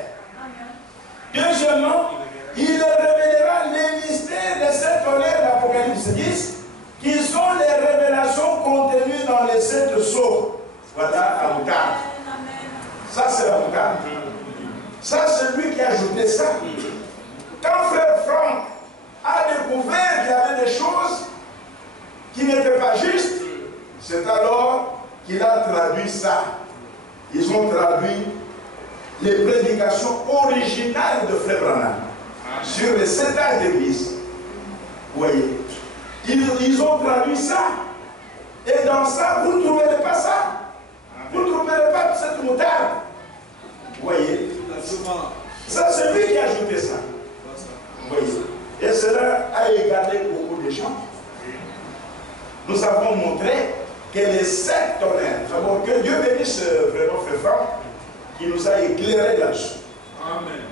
Deuxièmement, il révélera les mystères de cette tonnerre d'Apocalypse 10, qui sont les révélations contenues dans les sept sceaux. Voilà la moutarde. Ça, c'est la moutarde. Ça, c'est lui qui a ajouté ça. Quand Frère Franck a découvert qu'il y avait des choses qui n'étaient pas justes, c'est alors qu'il a traduit ça. Ils ont traduit les prédications originales de Frère Branham sur les 7 âges d'église. Vous voyez, ils ont traduit ça. Et dans ça, vous ne trouverez pas ça. Vous ne trouverez pas cette moutarde. Vous voyez, ça c'est lui qui a ajouté ça. Vous voyez, et cela a égaré beaucoup de gens. Nous avons montré que les 7 tonnerres, que Dieu bénisse vraiment Frère Franck, qui nous a éclairé là-dessus. Amen.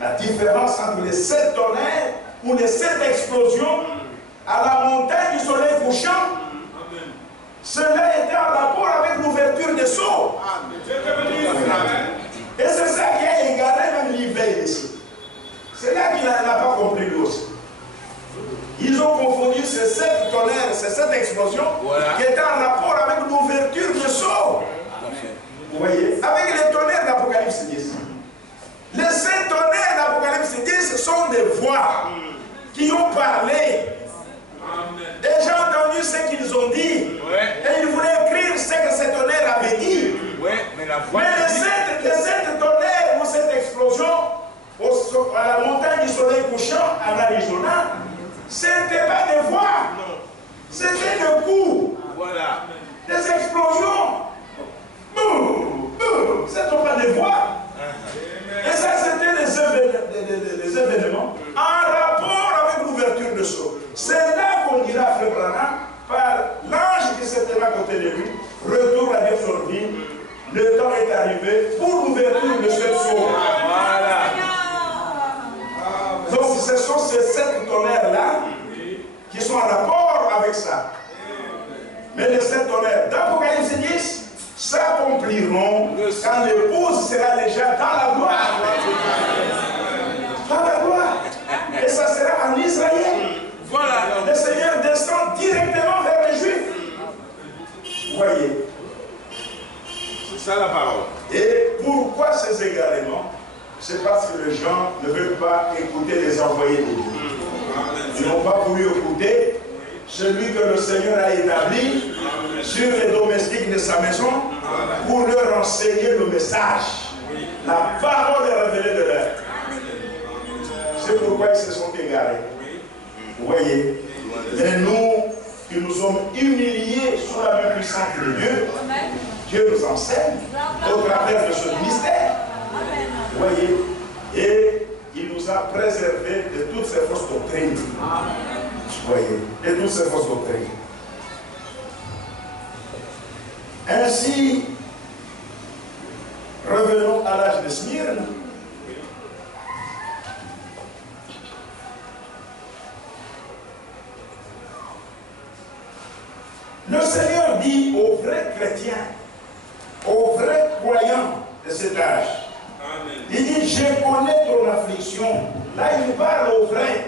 La différence entre les 7 tonnerres ou les 7 explosions à la montagne du soleil couchant, amen, cela était en rapport avec l'ouverture des sceaux. Et c'est ça qui a égaré même l'Iveil ici. C'est là qu'il n'a pas compris lui aussi. Ils ont confondu ces 7 tonnerres, ces 7 explosions, voilà, qui étaient en rapport avec l'ouverture des sceaux. Vous voyez, avec les tonnerres d'Apocalypse 10. Les 7 tonnerres d'Apocalypse 10 sont des voix qui ont parlé. Et j'ai entendu ce qu'ils ont dit. Ouais. Et ils voulaient écrire ce que ces tonnerres avaient dit. Ouais, mais les 7 tonnerres ou cette explosion à la montagne du soleil couchant en Arizona, ce n'était pas des voix. C'était des coups. Voilà. Des explosions. Boum, boum. Ce ne sont pas des voix. Et ça, c'était des événements en rapport avec l'ouverture de sceaux. C'est là qu'on dira à Frère Branham, par l'ange qui s'était à côté de lui, retourne à Dieu sur vie, le temps est arrivé pour l'ouverture de ce sceau. Voilà. Donc ce sont ces 7 tonnerres-là qui sont en rapport avec ça. Mais les 7 tonnerres d'Apocalypse 10 s'accompliront quand l'épouse sera déjà dans la gloire. ça la parole. Et pourquoi ces égarements? C'est parce que les gens ne veulent pas écouter les envoyés de Dieu. Ils n'ont pas voulu écouter celui que le Seigneur a établi sur les domestiques de sa maison pour leur enseigner le message. La parole est révélée de l'heure. C'est pourquoi ils se sont égarés. Vous voyez? Et nous, qui nous sommes humiliés sous la main puissante de Dieu, Dieu nous enseigne au travers de ce mystère. Vous voyez? Et il nous a préservés de toutes ces fausses doctrines. Vous voyez? De toutes ces fausses doctrines. Ainsi, revenons à l'âge de Smyrne. Le Seigneur dit aux vrais chrétiens, aux vrais croyants de cet âge, il dit, je connais ton affliction. Là, il parle aux vrais.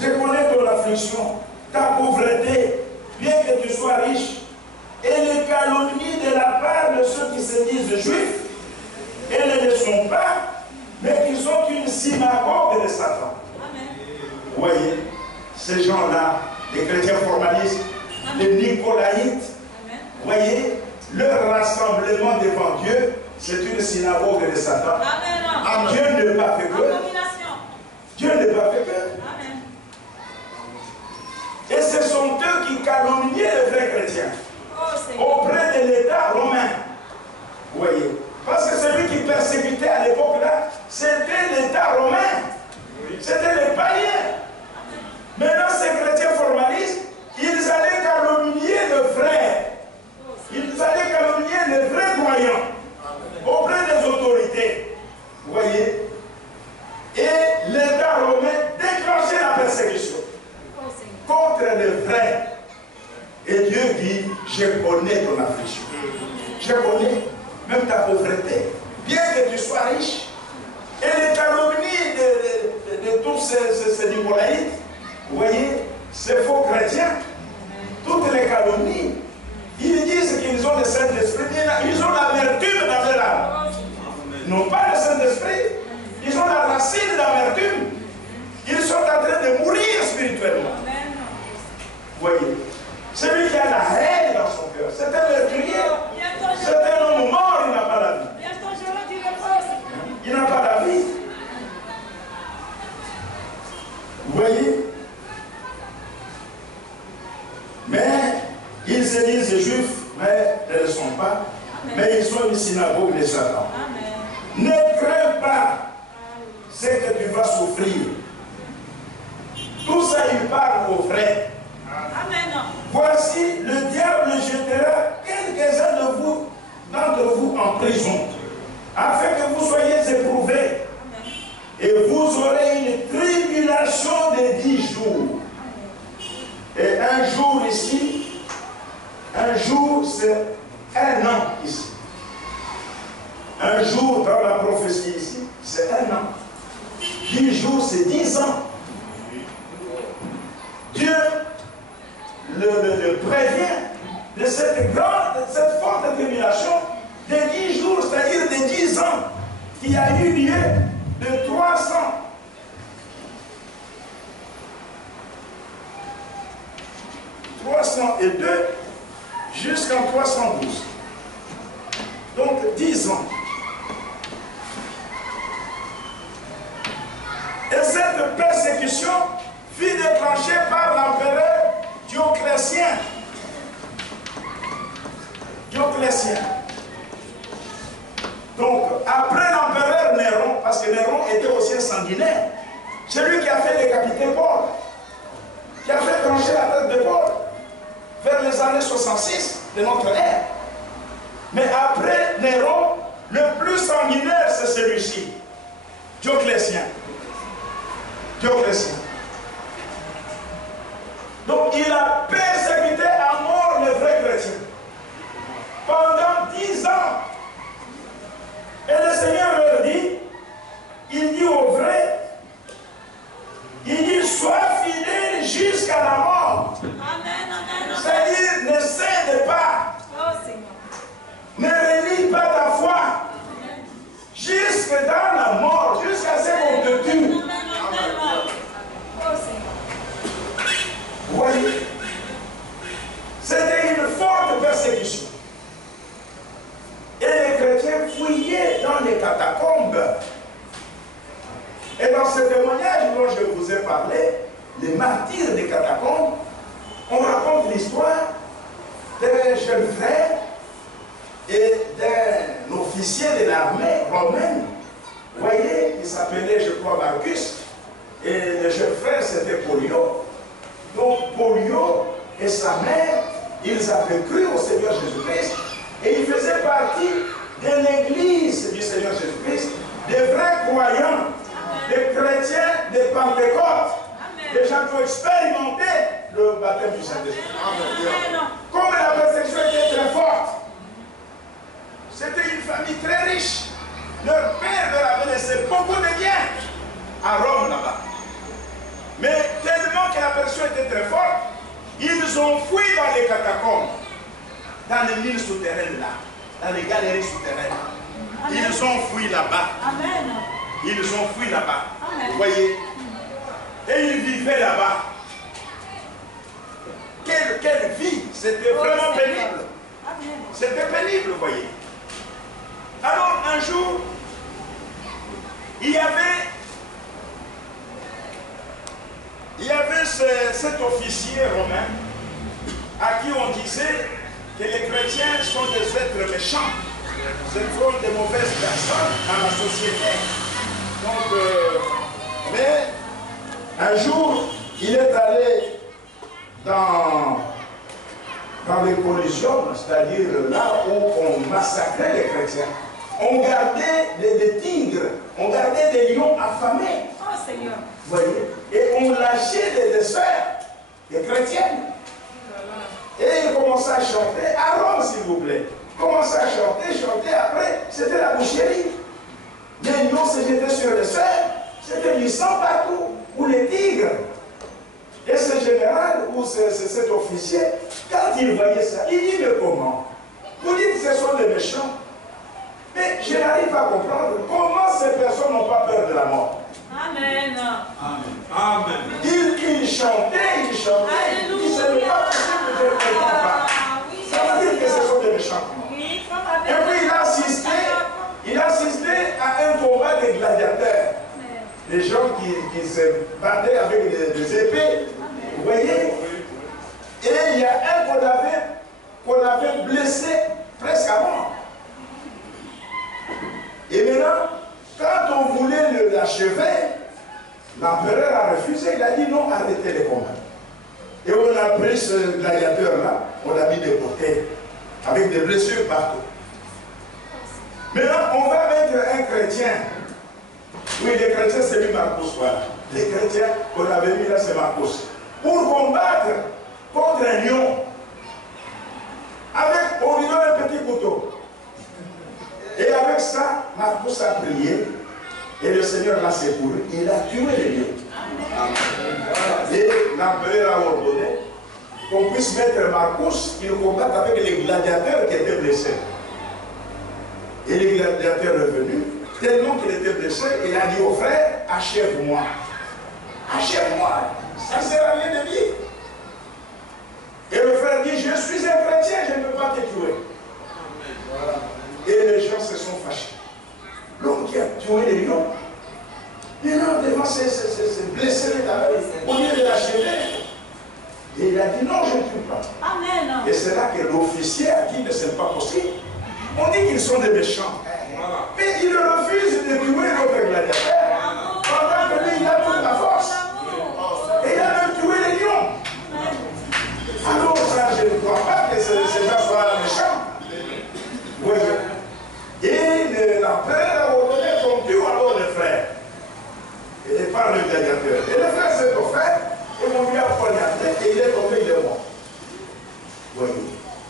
Je connais ton affliction, ta pauvreté, bien que tu sois riche, et les calomnies de la part de ceux qui se disent juifs, elles ne le sont pas, mais qui sont une synagogue de Satan. Vous voyez, ces gens-là, les chrétiens formalistes, les Nicolaïtes, vous voyez, leur rassemblement devant Dieu, c'est une synagogue de Satan. Amen. Dieu n'est pas fait que. Dieu n'est pas fait que. Et ce sont eux qui calomniaient les vrais chrétiens auprès de l'État romain. Vous voyez, parce que celui qui persécutait à l'époque-là, c'était l'État romain. C'était les païens. Maintenant, ces chrétiens formalistes, ils allaient calomnier le frère. Ils allaient calomnier les vrais croyants auprès des autorités. Vous voyez? Et l'État romain déclenchait la persécution contre les vrais. Et Dieu dit, je connais ton affliction. Je connais même ta pauvreté. Bien que tu sois riche. Et les calomnies de tous ces Nicolaïtes, vous voyez, ces faux chrétiens, toutes les calomnies, ils disent qu'ils ont le Saint-Esprit, ils ont l'amertume dans leur âme. Ils n'ont pas le Saint-Esprit, ils ont la racine d'amertume. Ils sont en train de mourir spirituellement. Vous voyez, celui qui a la haine dans son cœur, c'est un meurtrier, c'est un homme mort, il n'a pas la vie. Il n'a pas la vie. Vous voyez? Mais ils se disent juifs, mais ne le sont pas. Mais ils sont une synagogue de Satan. Ne crains pas ce que tu vas souffrir. Tout ça, il parle aux vrais. Voici, le diable jettera quelques-uns d'entre vous en prison, afin que vous soyez éprouvés. Et vous aurez une tribulation de 10 jours. Et un jour ici, un jour c'est un an ici. Un jour dans la prophétie ici, c'est un an. 10 jours, c'est 10 ans. Dieu le prévient de cette forte tribulation de 10 jours, c'est-à-dire de 10 ans, qui a eu lieu de 302 jusqu'en 312. Donc 10 ans. Et cette persécution fut déclenchée par l'empereur Dioclétien. Donc, après l'empereur Néron, parce que Néron était aussi un sanguinaire, celui qui a fait décapiter Paul, qui a fait trancher la tête de Paul, vers les années 66 de notre ère. Mais après Néron, le plus sanguinaire, c'est celui-ci, Dioclétien. Donc, il a persécuté à mort les vrais chrétiens. Pendant 10 ans. Et le Seigneur leur dit, il dit aux vrais, il dit, sois fidèle jusqu'à la mort. C'est-à-dire, ne cède pas. Ne relie jusque dans la mort, jusqu'à ce qu'on te tue. Vous voyez? C'était une forte persécution. Et les chrétiens fouillaient dans les catacombes. Et dans ce témoignage dont je vous ai parlé, les martyrs des catacombes, on raconte l'histoire d'un jeune frère et d'un officier de l'armée romaine. Vous voyez, il s'appelait, je crois, Marcus. Et le jeune frère, c'était Pollio. Donc, Pollio et sa mère, ils avaient cru au Seigneur Jésus-Christ. Et ils faisaient partie de l'église du Seigneur Jésus-Christ, des vrais croyants, des chrétiens de Pentecôte, des gens qui ont expérimenté le baptême du Saint-Esprit. Comme la persécution était très forte, c'était une famille très riche. Leur père leur avait laissé beaucoup de biens à Rome là-bas. Mais tellement que la persécution était très forte, ils ont fui dans les catacombes, dans les mines souterraines là, dans les galeries souterraines. Amen. Ils ont fui là-bas. Ils ont fui là-bas. Vous voyez? Et ils vivaient là-bas. Quelle vie! C'était vraiment pénible. C'était pénible, vous voyez. Alors, un jour, il y avait cet officier romain à qui on disait que les chrétiens sont des êtres méchants. Ce sont des mauvaises personnes dans la société. Donc, mais un jour, il est allé dans les collisions, c'est-à-dire là où on massacrait les chrétiens. On gardait des tigres, on gardait des lions affamés. Oh Seigneur. Vous voyez? Et on lâchait des sœurs, des chrétiennes. Et il commençait à chanter, à Rome s'il vous plaît. Il commençait à chanter, après, c'était la boucherie. Les lions se jetaient sur les sœurs, c'était du sang partout, ou les tigres. Et ce général, ou cet officier, quand il voyait ça, il dit, mais comment? Vous dites que ce sont des méchants. Mais je n'arrive pas à comprendre comment ces personnes n'ont pas peur de la mort. Amen. Amen. Il chantait, il savait pas possible que je ne comprends pas. Ça veut dire que ce sont des méchants. Et puis il assistait à un combat des gladiateurs. Des gens qui se battaient avec des épées. Vous voyez? Et il y a un qu'on avait blessé presque à mort. Et maintenant, quand on voulait l'achever, l'empereur a refusé. Il a dit non, arrêtez les combats. Et on a pris ce gladiateur-là, on l'a mis de côté, avec des blessures partout. Maintenant, on va mettre un chrétien. Oui, les chrétiens, c'est lui Marcos, voilà. Les chrétiens qu'on avait mis là, c'est Marcos. Pour combattre contre un lion, avec au niveau un petit couteau. Et avec ça, Marcos a prié, et le Seigneur l'a secouru, il a tué les lions. Et l'empereur a ordonné qu'on puisse mettre Marcos, qu'il combatte avec les gladiateurs qui étaient blessés. Et les gladiateurs est venu, tellement qu'il était blessé, il a dit au frère, achève-moi. Achève-moi, ça ne sert à rien de vivre. Et le frère dit, je suis un chrétien, je ne peux pas te tuer. Voilà. Et les gens se sont fâchés. L'homme qui a tué les lions, maintenant devant ces blessés, au lieu de l'achever, et il a dit non, je ne tue pas. Amen. Et c'est là que l'officier a dit, mais ce n'est pas possible. On dit qu'ils sont des méchants. Mais il refuse de tuer notre gladiateur. Pendant que lui, il a toute la force. Et il a même tué les lions. Alors ça, je ne crois pas que ces gens soient méchants. Oui. Et l'empereur a ordonné qu'on tue alors les frères. Et par le gladiateur. Et le frère s'est offert, et on lui a poignardé, et il est tombé, il est mort. Oui.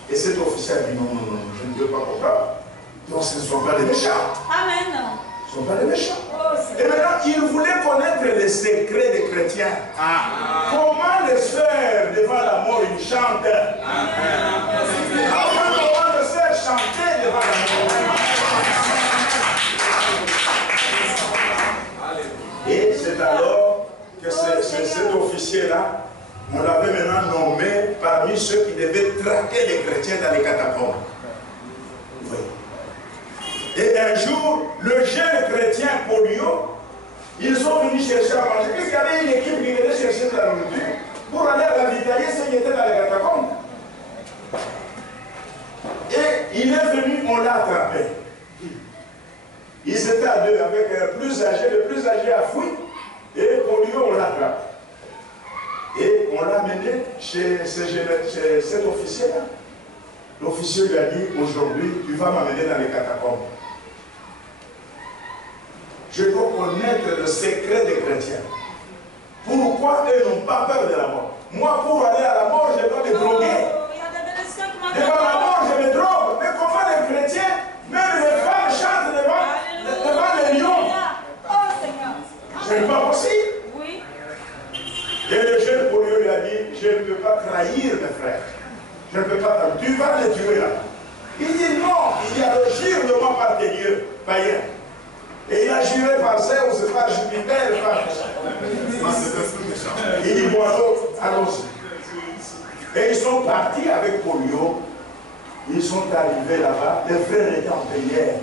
Et cet officier a dit non, non, non, je ne veux pas comprendre. Donc ce ne sont pas les méchants. Amen. Ce ne sont pas les méchants. Et maintenant, il voulait connaître les secrets des chrétiens. Comment les sœurs devant la mort, ils chantent. Comment les sœurs chantaient devant la mort. officier-là, on l'avait maintenant nommé parmi ceux qui devaient traquer les chrétiens dans les catacombes. Oui. Et un jour, le jeune chrétien Polio, ils sont venus chercher à manger. Puisqu'il y avait une équipe qui venait chercher de la nourriture pour aller ravitailler ceux qui étaient dans les catacombes. Et il est venu, on l'a attrapé. Ils étaient à deux avec le plus âgé a fui, et Polio, on l'attrape. Et on l'a mené chez cet officier-là. L'officier lui a dit, aujourd'hui, tu vas m'amener dans les catacombes. Je dois connaître le secret des chrétiens. Pourquoi eux n'ont pas peur de la mort? Moi, pour aller à la mort, je dois me droguer. Devant la mort, je me drogue. Mais comment les chrétiens, même les femmes chantent devant les lions? Ce n'est pas possible. Oui. Et le jeune Polio lui a dit, je ne peux pas trahir mes frères. Je ne peux pas trahir. Tu vas les tuer là. Il dit non, il y a le jure de moi par tes dieux païens. Et il a juré par Zeus, par Jupiter, par... Il dit bon, allons-y. Et ils sont partis avec Polio. Ils sont arrivés là-bas. Les frères étaient en prière.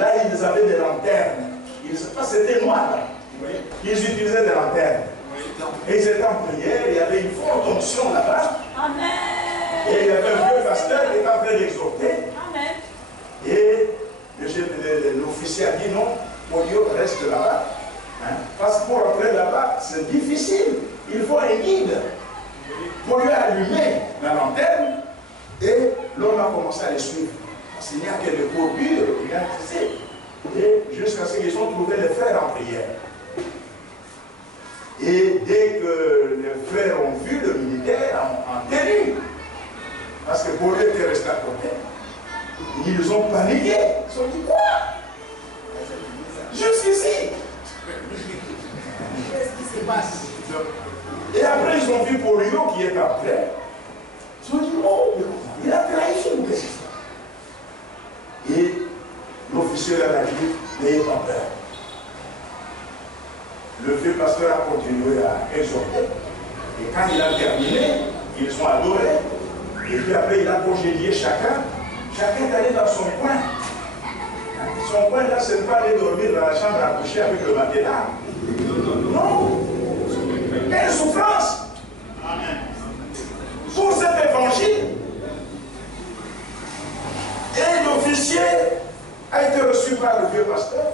Là, ils avaient des lanternes. C'était noir là. Ils utilisaient des lanternes. Et ils étaient en prière. Il y avait une forte onction là-bas. Et il y avait un vieux pasteur qui était en train d'exhorter. Et l'officier a dit non, Polio reste là-bas. Hein? Parce que pour entrer là-bas, c'est difficile. Il faut un guide. Polio a allumé la lanterne et l'homme a commencé à les suivre. Parce qu'il n'y a que des courbures, rien que et jusqu'à ce qu'ils ont trouvé les frères en prière. Et dès que les frères ont vu le militaire en tenue, parce que Polio était resté à côté, ils ont paniqué. Ils se sont dit quoi? Jusqu'ici. Qu'est-ce qui se passe? Et après, ils ont vu Polio qui est après. Ils se sont dit, oh, il a trahi ou qu'est-ce que c'est? Et l'officier a dit, n'ayez pas peur. Le vieux pasteur a continué à exhorter. Et quand il a terminé, ils sont adorés. Et puis après, il a congédié chacun. Chacun est allé dans son coin. Son coin là, ce n'est pas aller dormir dans la chambre à coucher avec le matelas. Non. Quelle souffrance. Pour cet évangile. Et l'officier a été reçu par le vieux pasteur.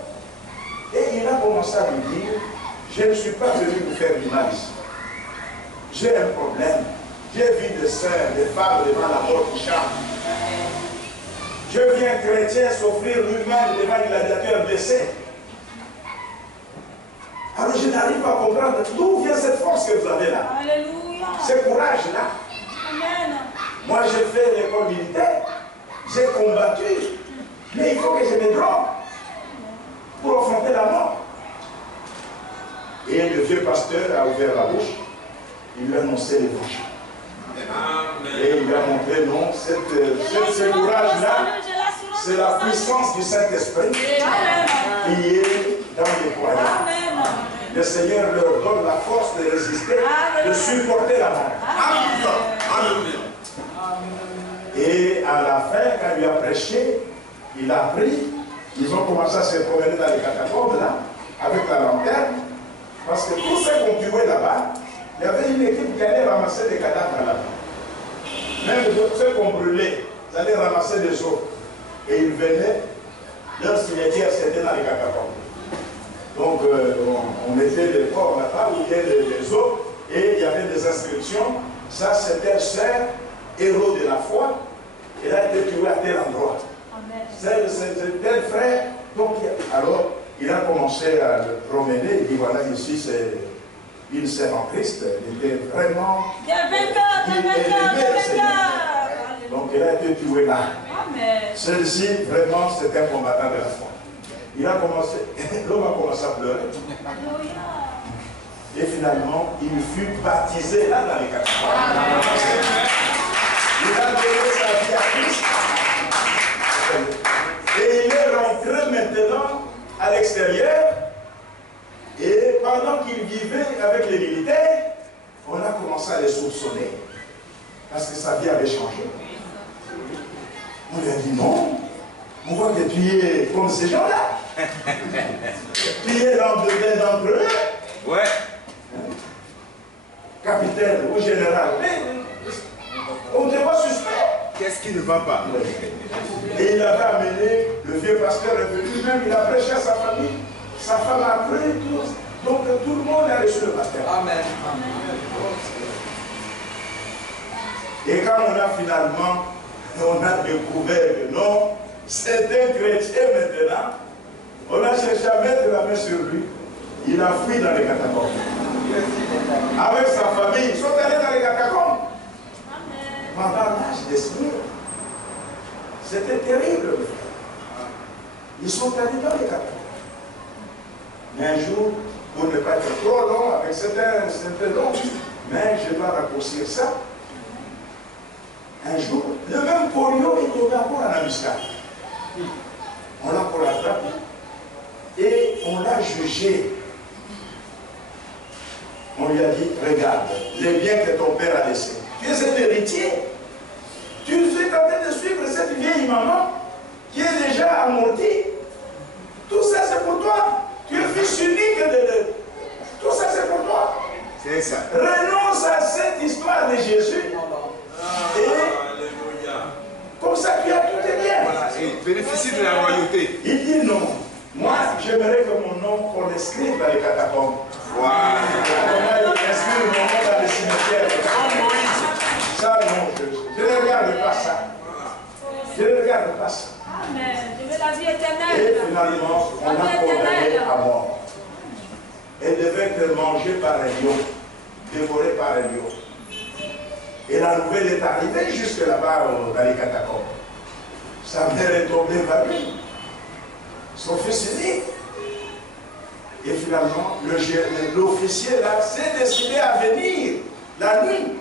Et il a commencé à lui dire, je ne suis pas venu vous faire du mal ici. J'ai un problème. J'ai vu des sœurs, des femmes devant la mort qui chantent. Je viens chrétien s'offrir lui-même devant un gladiateur blessé. Alors je n'arrive pas à comprendre d'où vient cette force que vous avez là. Alléluia. Ce courage-là. Amen. Moi j'ai fait l'école militaire, j'ai combattu, mais il faut que je me drogue pour affronter la mort. Et le vieux pasteur a ouvert la bouche, il lui a annoncé l'évangile. Et il lui a montré, non, ce courage-là, c'est la puissance du Saint-Esprit qui est dans les croyants. Le Seigneur leur donne la force de résister, de supporter la mort. Et à la fin, quand il a prêché, il a pris, ils ont commencé à se promener dans les catacombes, là, avec la lanterne, parce que tous ceux qu'on tuait là-bas, il y avait une équipe qui allait ramasser des cadavres là-bas. Même ceux qu'on brûlait, ils allaient ramasser des os. Et ils venaient, leur cimetière c'était dans les catacombes. Donc on mettait des corps là-bas où il y avait des os et il y avait des inscriptions. Ça c'était sœur, héros de la foi. Elle a été tuée à tel endroit. C'est tel frère. Donc, alors il a commencé à le promener. Il dit voilà, ici c'est une sœur en Christ. Elle était vraiment. Donc elle a été tuée là. Celle-ci, vraiment, c'est un combattant de la foi. Il a commencé, l'homme a commencé à pleurer. Et finalement, il fut baptisé là dans les catacombes. Il a donné sa vie à Christ. Et il est rentré maintenant à l'extérieur. Et quand pendant qu'il vivait avec les militaires, on a commencé à les soupçonner. Parce que sa vie avait changé. On lui a dit non. On voit que tu es comme ces gens-là. Tu es l'un d'entre eux. Ouais. Capitaine ou général. Mais on ne voit suspect. Qu'est-ce qui ne va pas? Et il avait amené, le vieux pasteur est venu même, il a prêché à sa famille. Sa femme a cru, tout. Donc tout le monde a reçu le baptême. Amen. Et quand on a finalement, on a découvert que non, c'est un chrétien maintenant, on a cherché à mettre la main sur lui, il a fui dans les catacombes. Avec sa famille, ils sont allés dans les catacombes. Pendant l'âge des signes. C'était terrible, mes frères. Ils sont allés dans les catacombes. Mais un jour, pour ne pas être trop long, avec certains long, mais je dois raccourcir ça. Un jour, le même polio est tombé encore en embuscade. On l'a encore attrapé et on l'a jugé. On lui a dit, regarde, les biens que ton père a laissés. Tu es un héritier. Tu es en train de suivre cette vieille maman qui est déjà amortie. Tout ça c'est pour toi. Tu es fils unique de... Tout ça c'est pour toi. C'est ça. Renonce à cette histoire de Jésus. Et comme ça tu as tout tes biens. Voilà, et bénéficie de la royauté. Il dit non. Moi, j'aimerais que mon nom qu'on l'inscrive dans les catacombes. Voilà. On va inscrire mon nom dans les cimetières. Ça, non, je ne regarde pas ça. Je ne regarde pas ça. Amen. Je veux la vie éternelle. Et finalement, on a condamné à mort. Elle devait être mangée par un lion, dévorée par un lion. Et la nouvelle est arrivée jusque là-bas dans les catacombes. Sa mère est tombée évanouie. Son fils unique. Et finalement, l'officier là s'est décidé à venir la nuit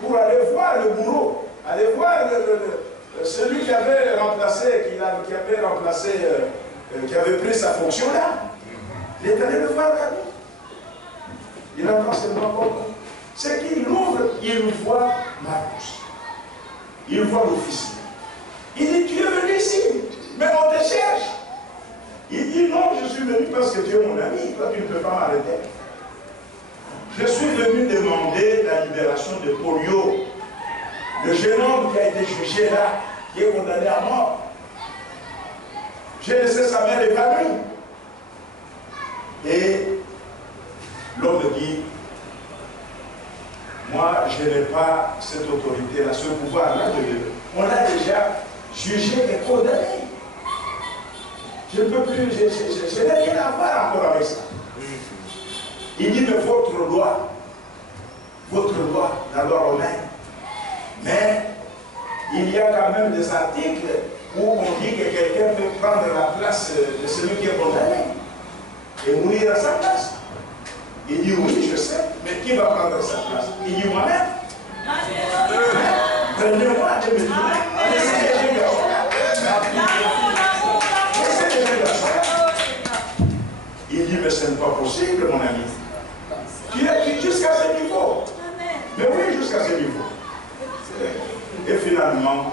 pour aller voir le bourreau, aller voir celui qui avait remplacé, qui avait pris sa fonction là. Il est allé le voir la nuit. Il entend seulement comment. C'est qu'il ouvre, il voit Marcus. Il voit l'officier. Il dit, tu es venu ici, mais on te cherche. Il dit, non, je suis venu parce que tu es mon ami, toi tu ne peux pas m'arrêter. Je suis venu demander la libération de Polio, le jeune homme qui a été jugé là, qui est condamné à mort. J'ai laissé sa mère évanouie. Et l'homme dit, moi, je n'ai pas cette autorité-là, ce pouvoir-là de Dieu. On l'a déjà jugé et condamné. Je ne peux plus, je n'ai rien à voir encore avec ça. Il dit, mais votre loi, la loi romaine, mais il y a quand même des articles où on dit que quelqu'un peut prendre la place de celui qui est condamné et mourir à sa place. Il dit, oui, je sais, mais qui va prendre sa place? Il dit, moi-même. Prenez-moi de me dire, il dit, mais ce n'est pas possible, mon ami. Tu es jusqu'à ce niveau. Mais oui, jusqu'à ce niveau. Et finalement,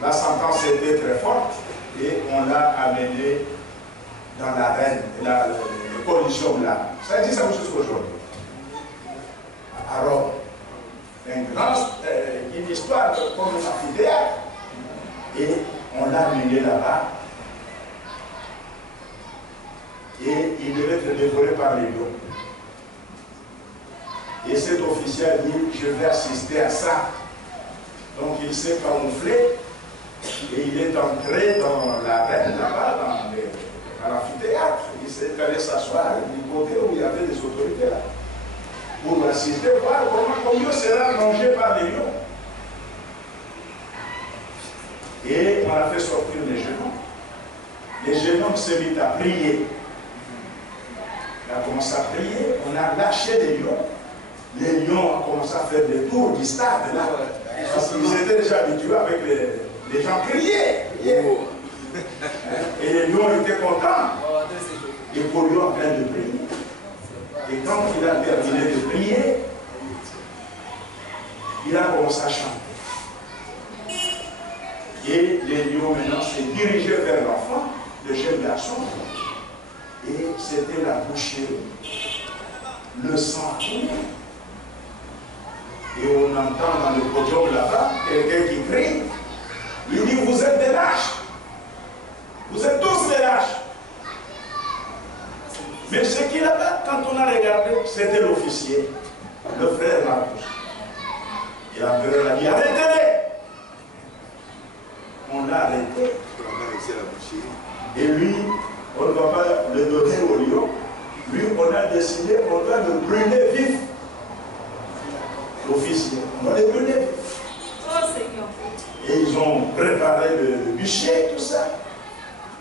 la sentence était très forte et on l'a amené dans l'arène, la collision là. Ça existe jusqu'à aujourd'hui. À Rome. Une histoire comme un amphithéâtre. Et on l'a amené là-bas. Et il devait être dévoré par les lions. Et cet officier a dit, je vais assister à ça. Donc il s'est camouflé et il est entré dans l'arène là-bas, dans l'amphithéâtre. Il s'est allé s'asseoir du côté où il y avait des autorités là. Pour assister, voir comment il sera mangé par les lions. Et on a fait sortir les jeunes hommes. Les jeunes hommes se mit à prier. On a commencé à prier, on a lâché les lions. Les lions ont commencé à faire des tours du stade là. Parce qu'ils étaient déjà habitués avec les gens crier. Et les lions étaient contents. Et pour lui en train de prier. Et quand il a terminé de prier, il a commencé à chanter. Et les lions maintenant s'est dirigé vers l'enfant, le jeune garçon. Et c'était la boucherie. Le sang coule. Et on entend dans le podium là-bas quelqu'un qui crie. Il dit, vous êtes des lâches. Vous êtes tous des lâches. Mais ce qui là-bas, quand on a regardé, c'était l'officier, le frère Marcus. Et l'empereur a dit, arrêtez-les. On l'a arrêté. Et lui, on ne va pas le donner au lion. Lui, on a décidé, on doit le brûler vif. L'officier, on va le brûler vif. Oh Seigneur. Et ils ont préparé le bûcher, tout ça.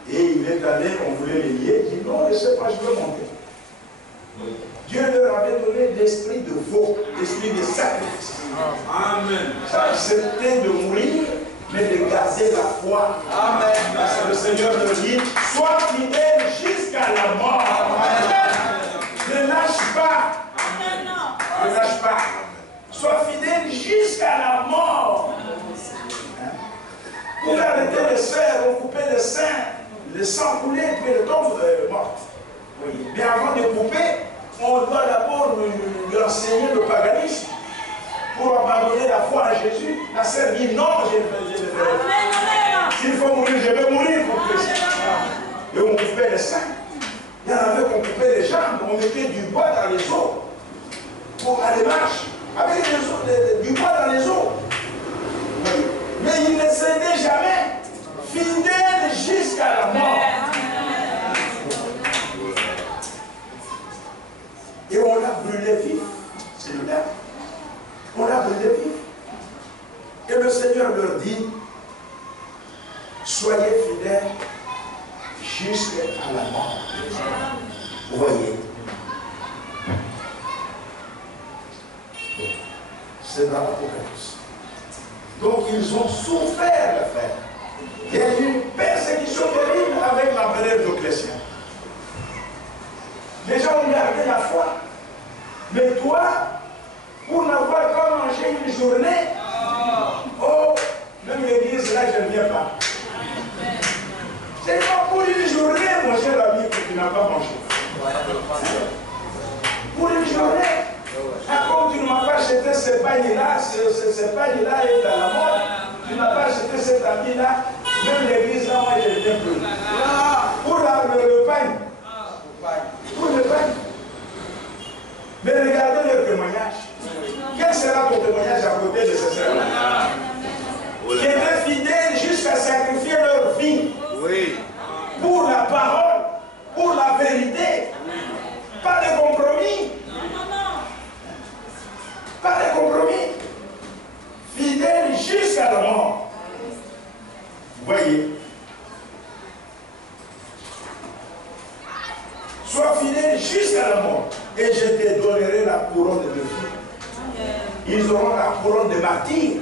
Et il est allé, on voulait les lier, il dit non, laissez-moi, je veux monter. Dieu leur avait donné l'esprit de veau, l'esprit de sacrifice. Amen. Ça acceptait de mourir, mais de garder la foi. Amen. Parce que le Seigneur leur dit, sois fidèle jusqu'à la mort. Amen. Ne lâche pas. Amen. Ne lâche pas. Sois fidèle jusqu'à la mort. Vous arrêtez les sers, vous coupez les seins, le sang coulé, puis le tombe morte. Oui. Mais avant de couper, on doit d'abord lui enseigner le paganisme pour abandonner la foi à Jésus. La sœur dit non, je ne le ferai pas. S'il faut mourir, je vais mourir pour Christ. Et on coupait les seins. Il y en avait qu'on coupait les jambes, on mettait du bois dans les os pour aller marcher. Avec du bois dans les os. Oui. Mais il ne cédait jamais, fidèle jusqu'à la mort. Et on l'a brûlé vif. C'est le même. On l'a brûlé vif. Et le Seigneur leur dit, soyez fidèles jusqu'à la mort. Vous voyez. C'est dans l'Apocalypse. Donc ils ont souffert le frère. Il y a eu une persécution terrible avec l'empereur Dioclétien. Les gens ont gardé la foi. Mais toi, pour n'avoir qu'à manger une journée, oh, même l'église là, je ne viens pas. C'est pas pour une journée, mon cher ami, que tu n'as pas mangé. Pour une journée. Comme tu ne m'as pas acheté ce pagne-là, ce pagne-là est à la mode, tu n'as pas acheté cet habit-là, même l'église là, moi je ne viens plus. Pour le pagne. Pour le pagne. Mais regardez le témoignage. Quel sera ton témoignage à côté de ce sœurs-là? Qui étaient fidèles jusqu'à sacrifier leur vie pour la parole, pour la vérité. Pas de compromis. Pas de compromis. Fidèle jusqu'à la mort. Vous voyez. Sois fidèle jusqu'à la mort. Et je te donnerai la couronne de vie. Ils auront la couronne de martyr.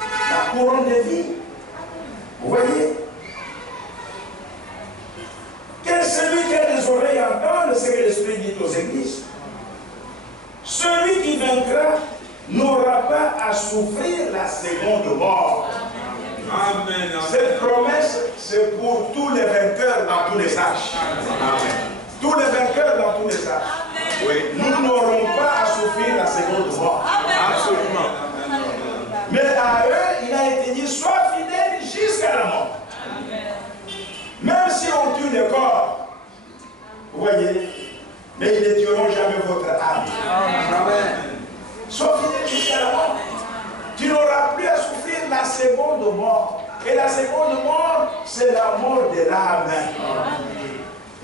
La couronne de vie. Vous voyez. Que celui qui a des oreilles entende ce que l'Esprit dit aux églises. Celui qui vaincra n'aura pas à souffrir la seconde mort. Amen. Cette promesse, c'est pour tous les vainqueurs dans tous les âges. Amen. Tous les vainqueurs dans tous les âges. Oui. Nous n'aurons pas à souffrir la seconde mort. Amen. Absolument. Mais à eux, il a été dit, sois fidèles jusqu'à la mort. Amen. Même si on tue le corps, vous voyez, mais ils ne tueront jamais votre âme. Amen. Sois fidèle jusqu'à la mort. Tu n'auras plus à souffrir la seconde mort. Et la seconde mort, c'est la mort de l'âme.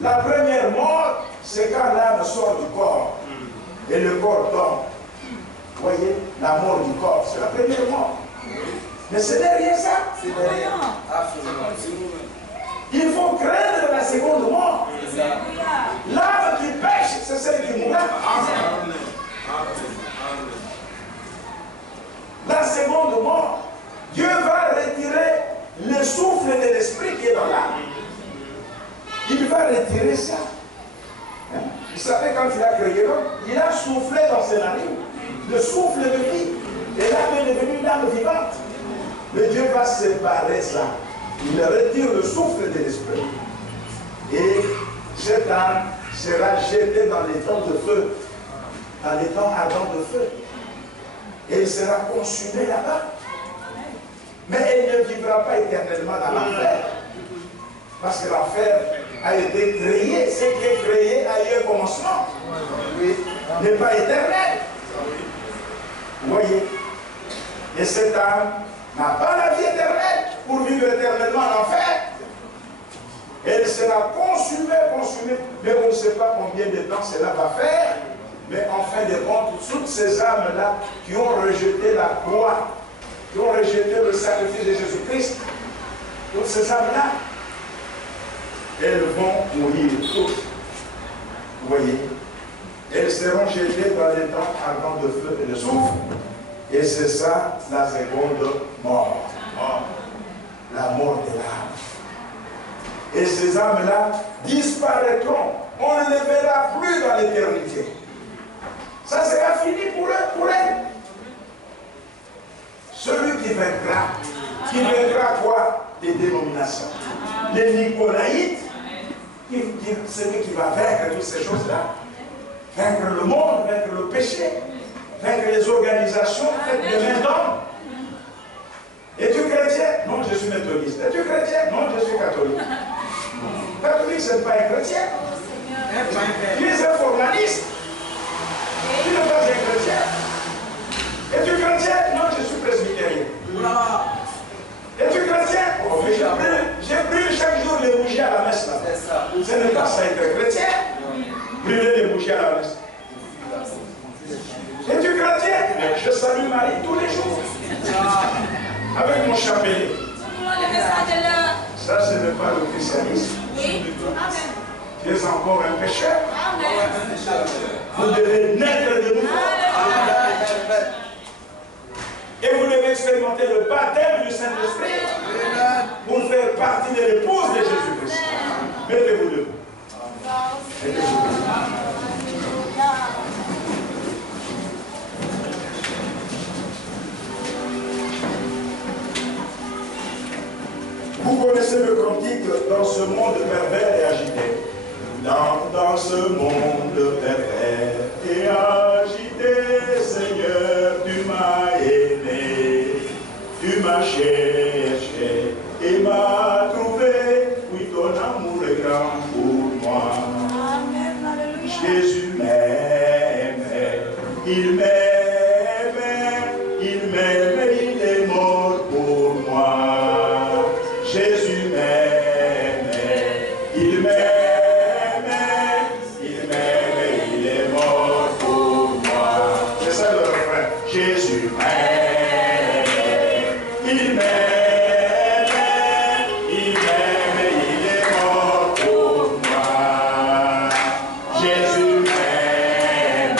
La première mort, c'est quand l'âme sort du corps. Et le corps tombe. Vous voyez, la mort du corps, c'est la première mort. Mais ce n'est rien ça. C'est rien. Il faut craindre la seconde mort. L'âme qui pêche, c'est celle qui mourra. La seconde mort, Dieu va retirer le souffle de l'esprit qui est dans l'âme. Il va retirer ça. Vous savez, quand il a créé l'homme, il a soufflé dans ses narines le souffle de vie. Et l'âme est devenue une âme vivante. Mais Dieu va séparer ça. Il retire le souffle de l'esprit. Et cette âme sera jetée dans les temps de feu. Dans les temps ardents de feu. Et elle sera consumée là-bas. Mais elle ne vivra pas éternellement dans l'enfer. Parce que l'enfer a été créé. Ce qui est créé a eu un commencement. N'est pas éternel. Vous voyez? Et cette âme n'a pas la vie éternelle pour vivre éternellement en enfer. Elle sera consumée, mais on ne sait pas combien de temps cela va faire. Mais en fin de compte, toutes ces âmes-là qui ont rejeté la croix, qui ont rejeté le sacrifice de Jésus-Christ, toutes ces âmes-là, elles vont mourir toutes. Vous voyez? Elles seront jetées dans les temps ardents de feu et de soufre. Et c'est ça la seconde mort. La mort de l'âme. Et ces âmes-là disparaîtront. On ne les verra plus dans l'éternité. Ça sera fini pour eux, pour elles. Celui qui vaincra quoi? Les dénominations. Les Nicolaïtes, celui qui va vaincre toutes ces choses-là. Vaincre le monde, vaincre le péché, vaincre les organisations faites de main d'homme. Es-tu chrétien? Non, je suis méthodiste. Es-tu chrétien? Non, je suis catholique. Catholique, ce n'est pas un chrétien. Tu es un formaliste. Tu n'es pas un chrétien. Es-tu chrétien? Non, je suis presbytérien. Es-tu chrétien? Oh, mais j'ai brûlé chaque jour les bougies à la messe. Ce n'est pas ça être chrétien. Brûler les bougies à la messe. Es-tu chrétien? Je salue Marie tous les jours. Avec mon chapelet. Ça, ce n'est pas le christianisme. Tu es encore un pécheur. Vous devez naître de nouveau. Et vous devez expérimenter le baptême du Saint-Esprit pour faire partie de l'épouse de Jésus-Christ. Mettez-vous debout. Vous connaissez le cantique dans ce monde pervers et agité. Dans ce monde pervers et agité, Seigneur, tu m'as aimé, tu m'as cherché et m'as trouvé. Oui, ton amour est grand pour moi. Jésus m'aime, il m'aime, il m'aime, il est mort pour moi. Jésus m'aime, il m'aime, il m'aime, il est mort pour moi. C'est ça le refrain. Jésus m'aime, il m'aime, il m'aime, il est mort pour moi. Jésus m'aime,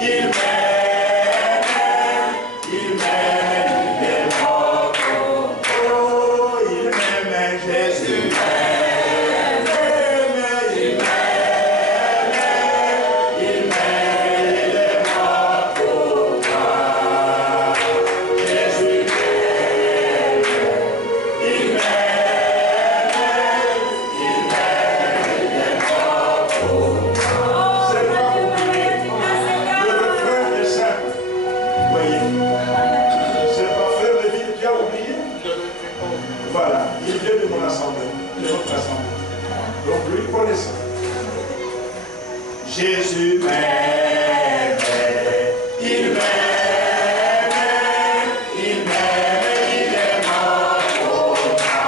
il m'aime, il m'aime, il est mort pour moi. Oh, il m'aime, Jésus m'aime, il m'aime, il m'aime, il est mort pour moi. Jésus m'aime, il m'aime, il est mort pour moi. C'est pas compliqué. Le refrain est simple. Voyez. C'est pas frère Lévi, tu as oublié? Voilà, il vient de mon assemblée, de notre assemblée. Donc lui, il connaît ça. Jésus m'aime, il m'aime, il m'aime, il est mort pour moi.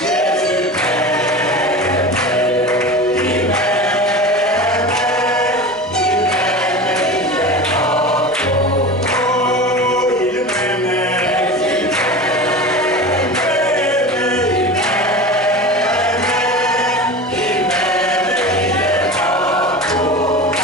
Jésus m'aime, il m'aime, il est mort pour moi. Oh, il m'aime, il m'aime, il m'aime, il est mort pour moi.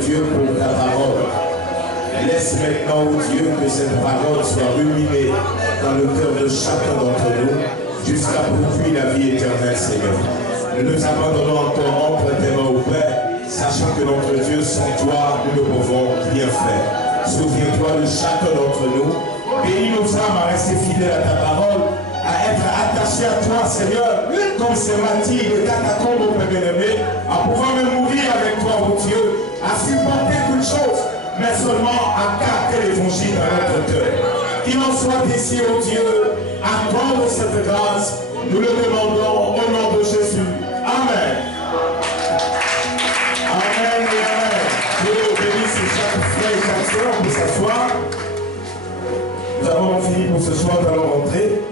Dieu, pour ta parole. Laisse maintenant, oh Dieu, que cette parole soit ruminée dans le cœur de chacun d'entre nous, jusqu'à produire la vie éternelle, Seigneur. Nous nous abandonnons encore entre tes mains au Père, sachant que notre Dieu, sans toi, nous ne pouvons rien faire. Souviens-toi de chacun d'entre nous. Bénis nos âmes à rester fidèles à ta parole, à être attachés à toi, Seigneur, comme ces martyrs de catacombes, au Père bien-aimé, à pouvoir même mourir avec toi, mon Dieu, à supporter toutes choses, mais seulement à capter l'évangile dans notre cœur. Qu'il en soit ici, oh Dieu, accorde cette grâce, nous le demandons au nom de Jésus. Amen. Amen et amen. Dieu bénisse chaque frère et chaque soeur pour s'asseoir. Nous avons fini pour ce soir, nous allons rentrer.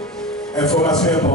Information importante.